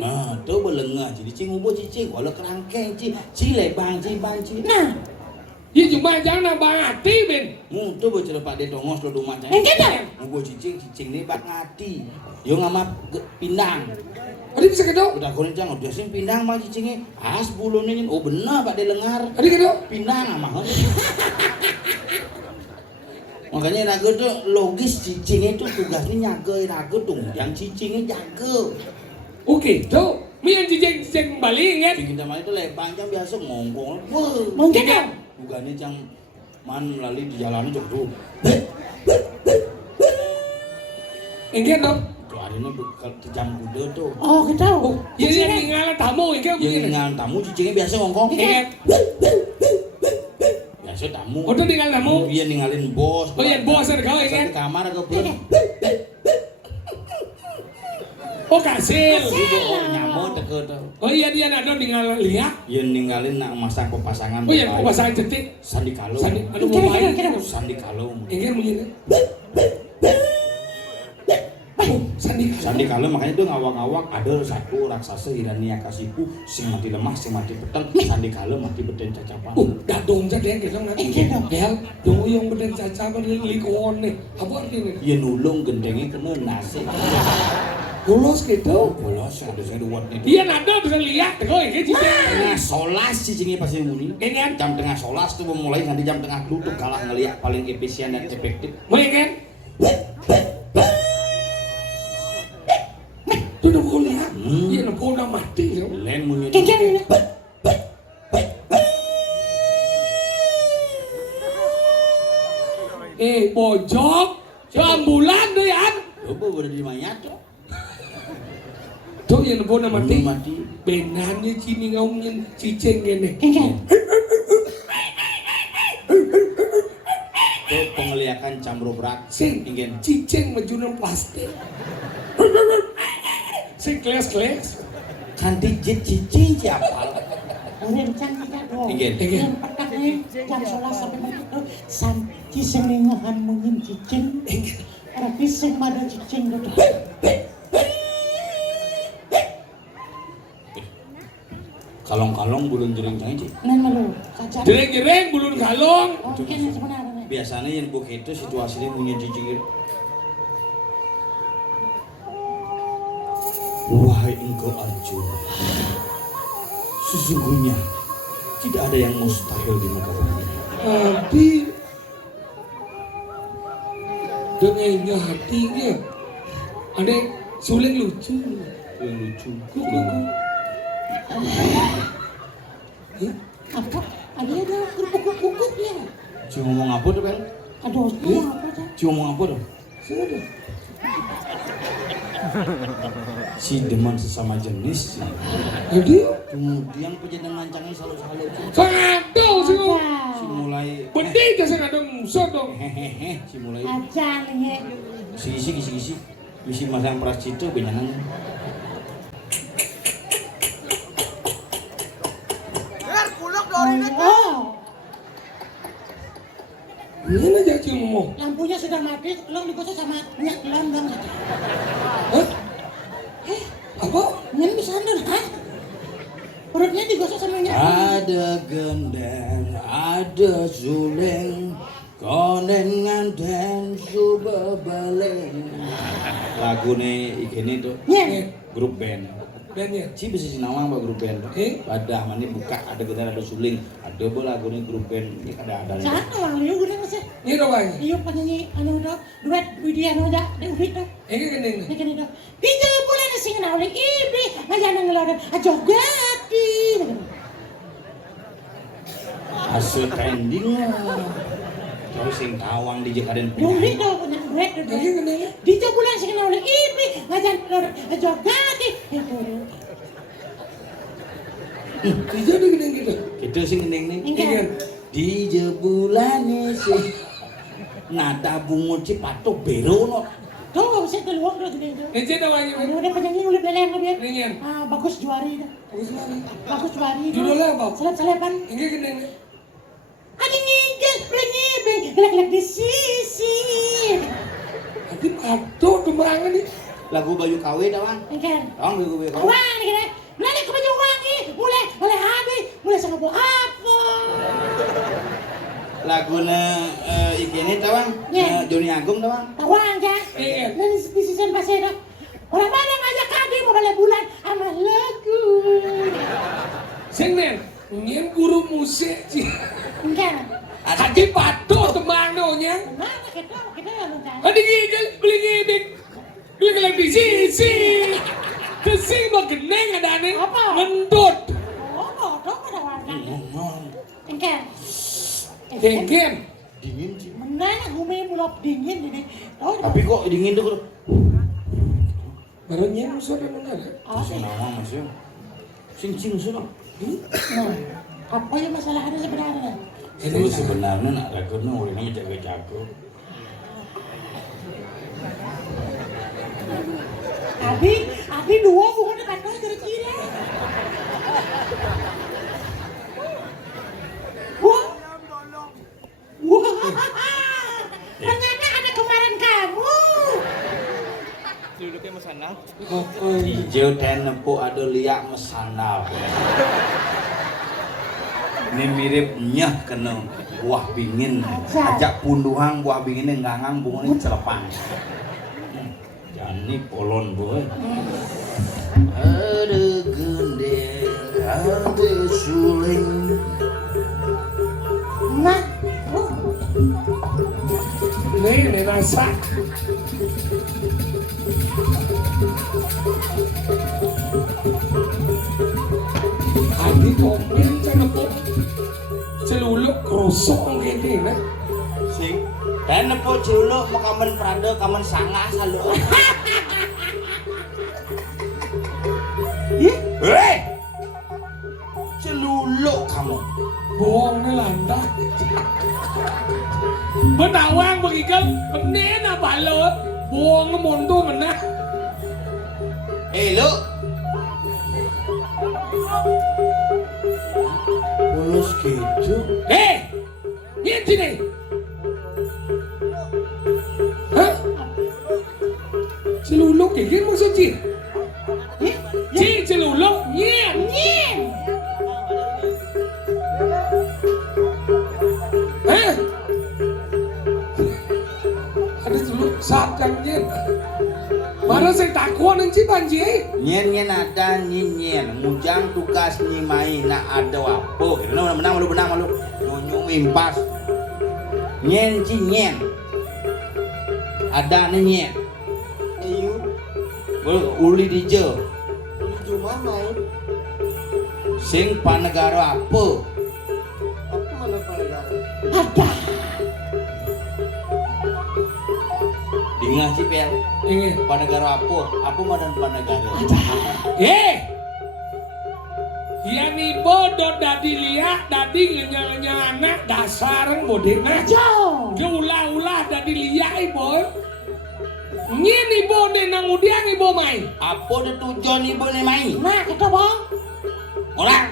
Nah, tuh belengah jadi cing ubo cicing, walau kerangkeng lebang banci. Nah, Ya cuma jangan nambah hati ben. Tuh bocor Pak De dongos lo rumahnya. engke dah. Ubo cicing nih bak ngati. Yo ngama pindang. Adi bisa kedok. Udah gorencang udah sing pindang mah cicingnya. As bulunnya oh bener Pak De lengar. Adi kedok. Pindang mah. Makanya naga tuh logis cicingnya itu tugasnya nyagain naga tuh yang cicingnya jaga. Oke, tuh. Mi yang cicing balik ingat. Cicing kita itu lebang jam biasa ngongkong. Wah, Mungkin dah. bukannya jang man melalui di jalan itu tuh. Ingat dong. Tuh hari ini jam kuda tuh. Oh, kita tahu. Ya yang ninggalan tamu ingat Yang begini. dengan tamu cicingnya biasa ngongkong. Ingat. Biasa tamu. Oh tuh tinggal tamu. Iya ninggalin bos. Oh iya bos ada kau Di ingat. kamar agak belum. Oh kasil. Oh nyamuk deket tuh. Oh iya dia ada tinggal lihat. Iya ninggalin nak masang pepasangan. Oh iya pasangan cetik. Sandi Kalung. Sandi. Aduh mau main. Sandi Kalung. Ingat begini. Oh Sandi. Sandi Kalung makanya tuh ngawak-ngawak ada satu raksasa Hirania Kasipu sing mati lemah sing mati peteng Sandi Kalung mati beden cacapan. Dadong jadi yang kita nanti. Ya, dong yang beden cacapan likon nih. Apa artinya? Iya nulung gendengnya kena nasi. Bolos gitu. Bolos ada saya duat nih. Dia nada bisa lihat kau ingat cicing. Tengah solas cicingnya pasti muni. Ingat. Jam tengah solas tuh memulai nanti jam tengah dulu tuh kalah ngeliat paling efisien dan efektif. Mau ingat? Tuh udah kau lihat. Iya udah kau udah mati. Len munyi. Engke mana? Bojok. Ambulan deh ya. Coba udah di mayat tuh. Tuh yang kau udah mati. Mati. Benarnya cini ngomongin cicing gini. Engke. Tuh pengeliakan cambro berat. Sing Ingin. cicing menjunan plastik. Sing keles. Kan dijit cicing siapa? Rencang kita dong. Ingin. Yang petangnya jam 11 sampai begitu sampai seningahan mungkin cicing. Orang pising ada cicing dulu. Kalong-kalong bulun jering cang. Nen malu. Cacar. Jereng bulun kalong. Oh, ini sebenarnya. Biasanya yang buk itu situasinya punya cicing. Wahai engkau Arjuna, sesungguhnya tidak ada yang mustahil di muka bumi. Tapi dengannya hatinya ada suling lucu. Yang lucu. Apa? Ada kerupuk-kerupuk ya. Cuma ngomong apa tuh Bel? Ada apa tuh? Cuma ngomong apa tuh? Sudah. Si deman sesama jenis. Jadi Kemudian pejalan mancangnya selalu-selalu. kado sih. Si mulai. Benih jasad ada musuh dong. Hehehe. Si mulai. Aja nih. Gisi. Misi masang pras itu benyangan. Oh, Ini aja cium ngomong. lampunya sudah mati, lo digosok sama minyak telon dong. Hah? Apa? Ini bisa andun, hah? Perutnya digosok sama minyak telon. Ada gendeng, ada suling, konen nganten suba baleng. Lagu nih ini tuh Iya. grup band. Bandnya. Si bisa sinawang mbak grup band. Badah mana buka ada gendeng ada suling, ada bola lagu nih grup band ini ada. Sana orang liu gede masih. Ini dong banyak. Iya penyanyi anu dok, duet Widya anu dak, dek udah dok. Ini gandeng. Ini kan dok. 3 bulan sing ngawling ibi, ngajana ngelodan ajoh gati. Asuh trending terus sing tawang di jekaden Duit dong, punya duit tuh. Lagi kenanya? Di bulan sih kenal oleh ini, ngajar joget itu. Dia udah gede gitu. Gitu sing neng nih. Ingin. Di jebulane sih nada bungut cipato berono. Tuh, saya keluar tuh gede itu. Ece tawanya Aduh, udah penyanyi udah beleng dia. Ningen. Bagus juari dah. Bagus juari. Judulnya apa? Selep-selepan. Ini gede. Ada ngigel, ngibeng, gelak-gelak di sisi. Tapi aduh kembangan nih. Lagu Bayu KW tawang. Ingin. Tawang lagu Bayu KW. Wah, ini kira. Belanja ke baju wangi, mulai habis, mulai sama bu apa? Laguna ikene tawang. Iya. Joni Agung tawang. Tawang ya. Iya. Dan di season pas itu. Orang mana ngajak kami mau balik bulan sama lagu. Senen, nyen guru musik sih. Enggak. Hati patuh temanonya. Mana kita yang mencari. Hadi gigil, beli ngibing. Beli gelap di sisi. Kesing mau geneng ada nih. Apa? Ngendut. Oh, dong ada warna. Enggak. Genggen. Dingin sih. Mana gumi mulap dingin jadi. Oh, Tapi kok dingin tuh. Baru nyen musuh ada mana ada? Sing nawang Mas ya. Sing suno. Apa yang masalahnya sebenarnya? Itu sebenarnya nak lagunya orangnya jago-jago. Abi dua bukan dekat kau dari kiri. Wah, ternyata ada kemarin kamu. Hijau dan nempuk ada liak mesandal. Ini mirip nyah kena buah bingin. Ajak punduhang buah binginnya ngangang bunganya celepang. Jani polon boy. Ada gede, ada suling. Nah, Nih rasa. Adi komen sana po. Celuluk krosok gini nah. Sing dan nempuk juluk mau kamen prada kamen sangah salu. Hei! Celuluk kamu. Bohongnya lantak. Benawang begitu, bener apa lo? Bohong montu mana? Lu Polos gitu. Ini sini. Hah? Celuluk gini maksud Ci? Ci celuluk nyen. Hah? Ada celuluk satang nyen. Mana saya takut nanti banjir. nyen ada nyen mujang tugas nyimai nak ada apa gitu menang malu nyunyu impas nyen ada nyen ayo uli dijo Cuma main. sing panegara apa Apa mana panegara? ada. dingah cipel Ini. panegara apa madan panegara Ya nih bodoh dadi liat, dadi ngenya anak dasar bodena. Jo. Dia ulah dadi liat boy. Nyen ibu deh nang udiang ibu main. apa ada tujuan ibu nih main Nah, kita bang. orang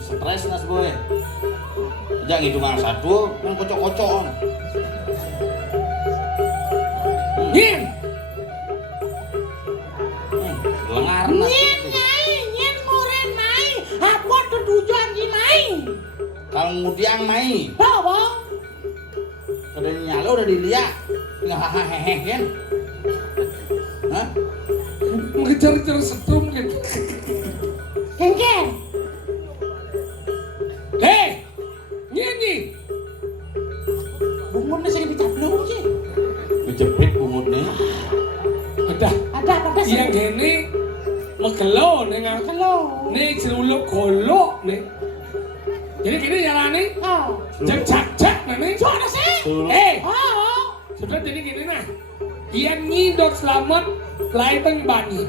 stres nas boy jangan hitungan satu yang kocok-kocok Nyen. lengar nas Nyen muren mai. Apa tuh tujuan di mai? kalau ngudiang main Tahu bang? udah nyala udah dilihat nggak hehehe kan hah Ngejar-jar setrum gitu. Kengken. Nyen nih. Bungun sering dicaplok sih. kejepit bungutnya Ada. Ada apa sih? Yang gini megelo nih ngang. Kalau Nih celuluk kolok nih. Jadi gini jalani, Oh. cek nih. Soalnya sih. Oh. Sudah jadi gini nah. Ian nyidot selamat lain teng bani.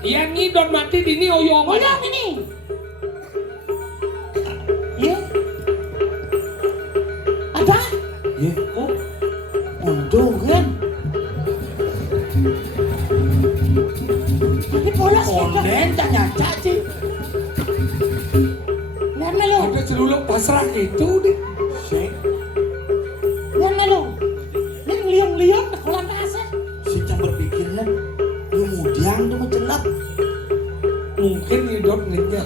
Ian nyidot mati dini oyong. Oyong ini. Iya. Ada? Iya. Oh. Untung kan. Ini polos gitu. Onen tak nyacak sih. Lihat melu. Ada celuluk pasrah gitu deh. Si Lihat melu. Ini ngeliung-liung di kolam kasar. si cang berpikirnya kemudian tuh mencelap. Mungkin nyidot nanya.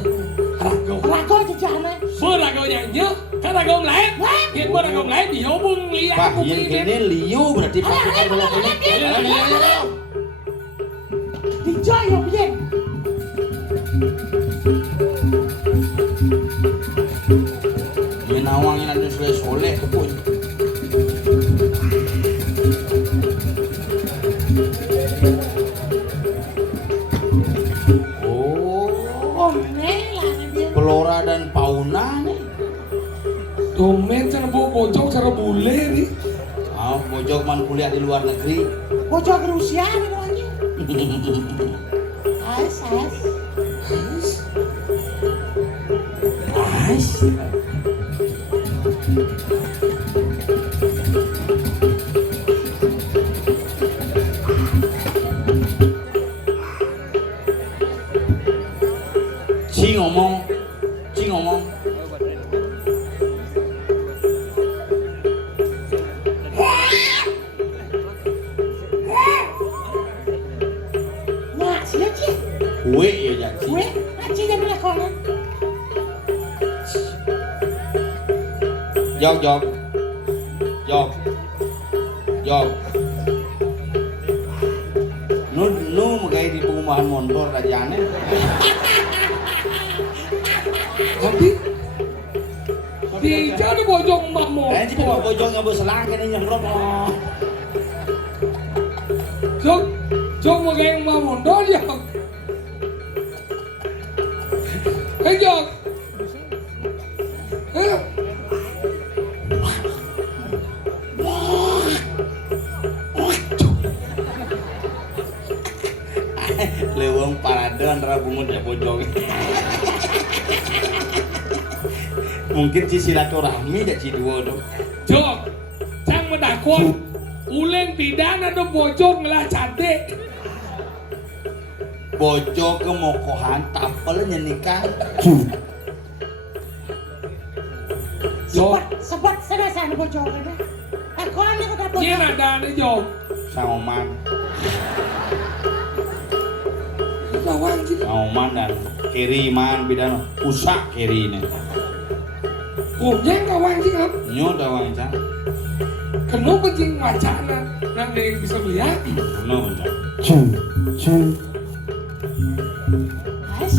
Rago. Rago jejana. Rago nyanyi. Kan rago lain. Dia rago lain dihubung lihat. Pak, yang kene liu berarti pasukan bola kulit. Dijoy ya biyen. Menawang yang ada soleh kepun. Oh, Nih lah dia. Pelora dan Pauna nih. Domen cara bawa bocok cara bule nih. Ah, bojok man kuliah di luar negeri. Bocah ke Rusia nih lagi. Ais. Ais. Ci ngomong. Nah, sih Ci. Kue ya jadi. Gue, Ci yang melakukan. Jog. Nu magai di perumahan motor rajane. Tapi di jadi bocok mbak mo. Eh, jadi bojong nggak berselang kene nyemprot. Jok magai mbak mondo ya. Jok. Leweng paradon rabungun ya bojong. Mungkin si silaturahmi aja si dua tuh. Jok, cang mendakon. Uleng pidana do bocok ngelah cantik. Bojong kemokohan tapel nyenikah. Jok, Sebab sana bocah kan. Aku anak udah bocah. dia ada nih Jok. Sauman dan kiriman bidano usak kirine. Punya kawan sih kan. Nyo dawang cang. Kenapa cing wacana nanti bisa melihat? No cang. Ais.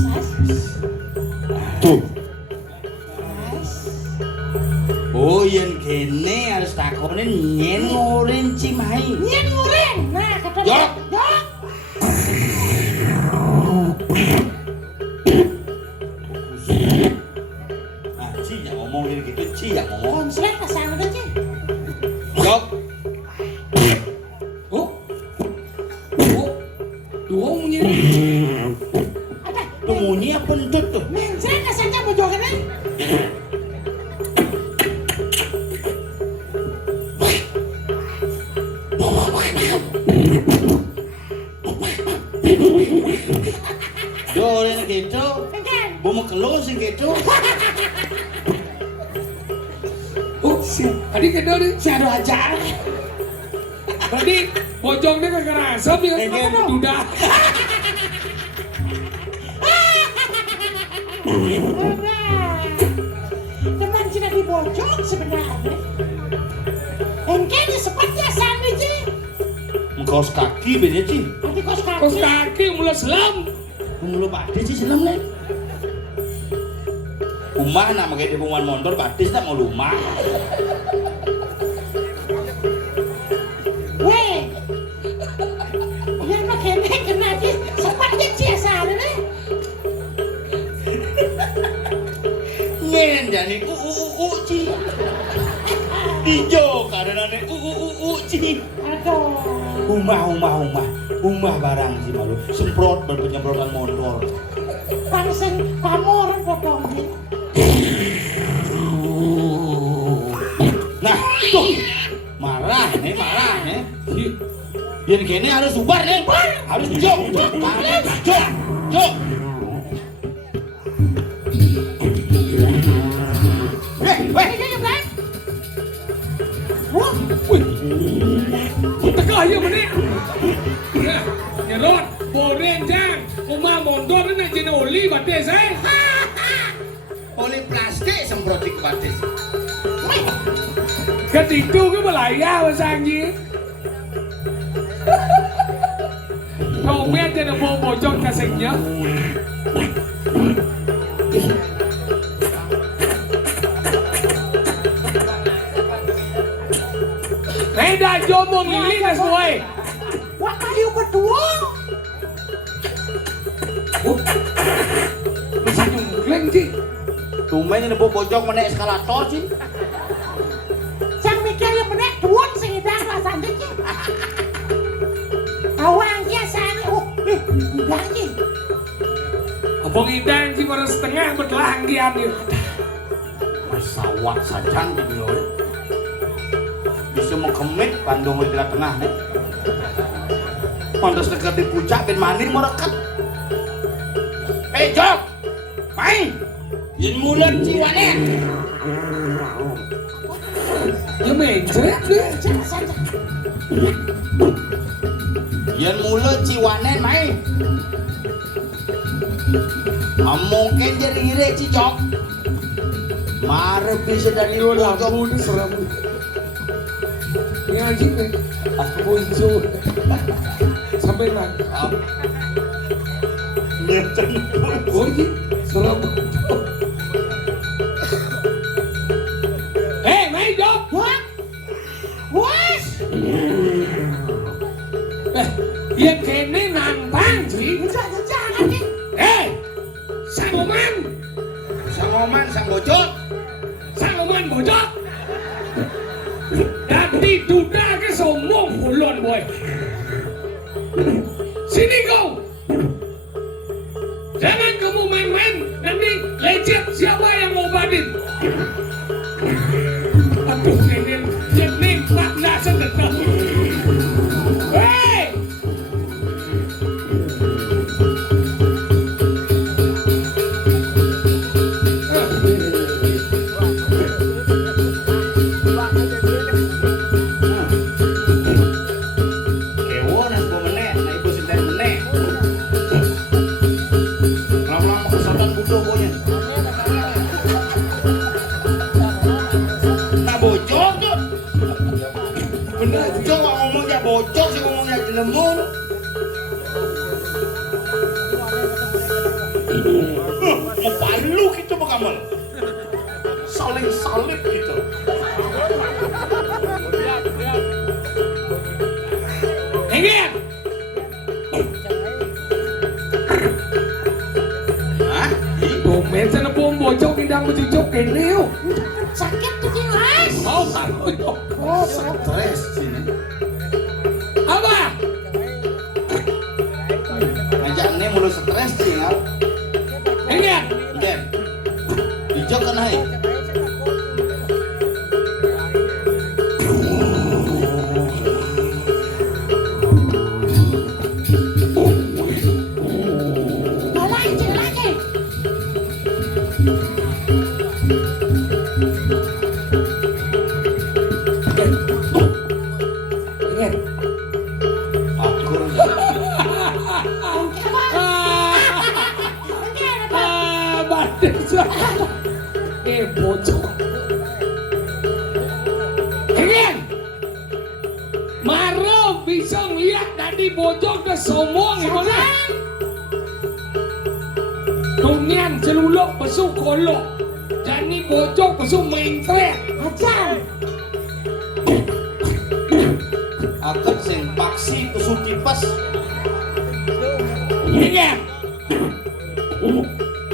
Oh yang kene harus takonin nyen ngorin cimai. Nyen nguren. Nah, kata Jok. Jok. Nah, Ci yang ngomong gitu, Ci yang ngomong. Konslet kesana deh, Ci. Jok. Oh, dua punya. Ada. Tuh munyi apa entut tuh? Mencret kesana bocah kan. Doren gitu. Kan. Buma kelus gitu. Oh, si adik kedua nih. Si ada aja. Tadi bocok dia kagak asap ya. Duda. Teman Cina di bocok sebenarnya. Engkau seperti sana Ci. Mengkaos kaki beda Ci. Nanti kos kaki. Kos kaki mulai selam. Mulu badis sih seneng nih. Umah nak pakai di perumahan motor badis nak mau rumah. Weh. Biar lo kena Ci. Seperti Ci sana nih. Ngen jadi ci. Dijo kadanane ci. Aduh. Umah barang sih malu. Semprot berpenyemprotan motor. Kan sing pamoran potong. Nah, tuh. Marah nih. Biar gini harus bubar nih. Harus jok. Weh. Teka ya mana? Ya rot, boren jang, rumah mondor ni jenis oli batis Oli plastik semprotik batis. Ketitu ke Malaya pasang je. Kau meh jenis bocor kasihnya. Dah jomong lili nas boy. Wah kayu berdua. Bisa nyungkleng sih. Tumben ini bojok menek eskalator sih. Sang mikir yang menek duan sing idang rasanya sih. Awang dia sana. Idang sih. Abang idang sih baru setengah bertelang dia ambil. Pesawat sajang gitu loh. Bisa mengkemit Bandung di tengah nih. Pantas dekat di puncak ben manir merekat. Jok, main. Yin mulut ciwanen. Ya mencret deh. Yin mulut ciwanen main. Mungkin jadi ire cicok. Mare bisa dari luar Lampu ni seram. Ni anjing ni. Aku hijau. Sampai nak. Oh ni seram. Main jom. Wah. Wes. Yang kene nantang sih. Jangan sih. Sangoman. Sang bojok. Sangoman bojok. Nanti duda ke sombong bulon boy. Sini kau. Jangan kamu main-main. Nanti lecet siapa yang mau badin. Aduh ini jenis pak nasa tetap. Hei. Bocok sih ngomongnya jelemur. Mau palu gitu bagaimana? Saling salib gitu. Ingin. Hah? Domen sana bom bocok indang bercucuk ini yuk. Sakit tuh jelas. Mau palu yuk. Oh, Stres sini. Apa? Ngajak nih mulu stres sih ngau. Ingin. Ken. Hijau kan hai. lagi. Bocok. Ingin. Maro bisa ngeliat tadi bocok ke sombong gimana? Tunian celulok besuk kolok. Jadi bocok besuk main tren. Ajar. Akan sing paksi besuk tipas. Ingin.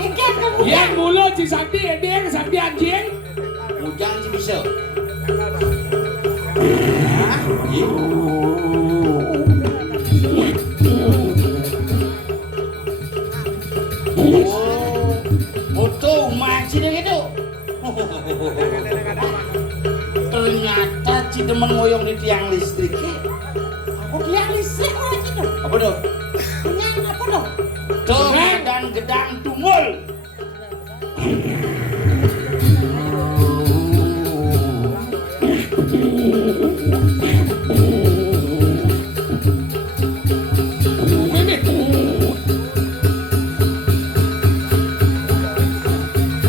Engket kamu. Yang mulut si Sakti, dia ke Sakti anjing. Mujang sih bisa. Hah? Iya. Oh, tuh macam gitu. Ternyata Cidemen ngoyong di tiang listrik. Aku tiang listrik orang itu. Apa dong? Kenyang apa dong? Tuh gedang-gedang tungul.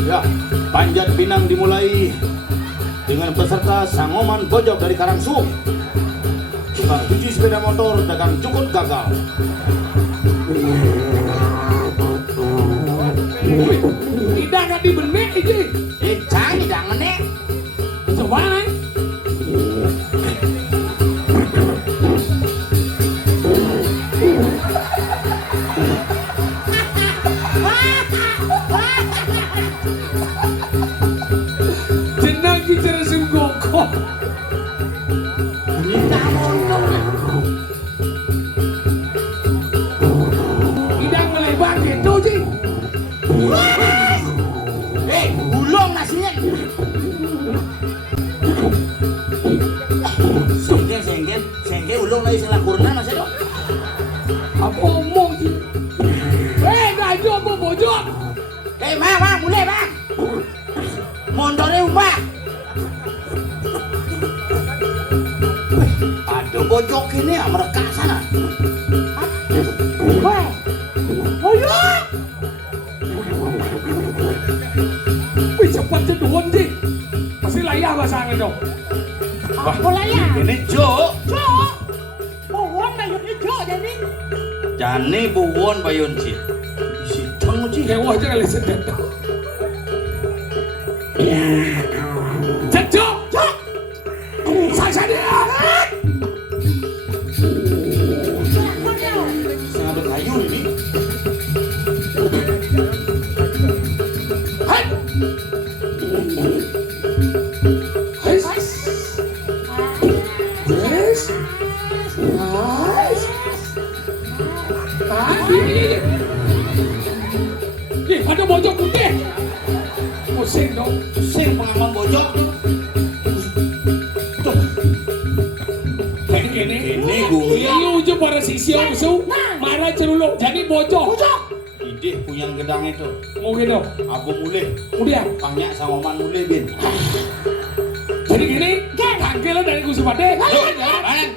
Ya, panjat pinang dimulai dengan peserta Sangoman Bojok dari Karangsuh. Tukang cuci sepeda motor dagang cukut gagal. Tidak kan dibenek aja. Canggih dah menek. Coba nih. Jenang bicara sunggokok. Minta montong. Tidak melebar gitu sih. Gulung nasinya. Sengke ulung lagi selakurna masih dong. Apa omong sih? Gajo apa bojok? Bang, mulai bang. Mondornya ubah. Ada bojok ini ya mereka sana. Weh. Oh iya. Wih cepat jeduan sih. Masih layak pasangan dong. Apa lah ya? Ini Jo. Cok. Pohon bayutnya cok jadi. Jani buwon bayun sih. Isi teng sih. Kayak wajah kali sedang. Cecok. Cok. Saya dia. Sangat kayu ini. Hai. Hai. Yes. Nice. Ih, ada bojok putih. Pusing dong. Sing pengaman bojok. Tuh. Kayak gini. Ini gue. Ini ujung para sisi musuh. Marah ceruluk. Jadi bojok. Ide punya gedang itu. Mau gitu. Abu mulai. Udah. Pangnya sama man mulai bin. Jadi gini. Tangkel dari Gusi Pade. Ayo, jalan.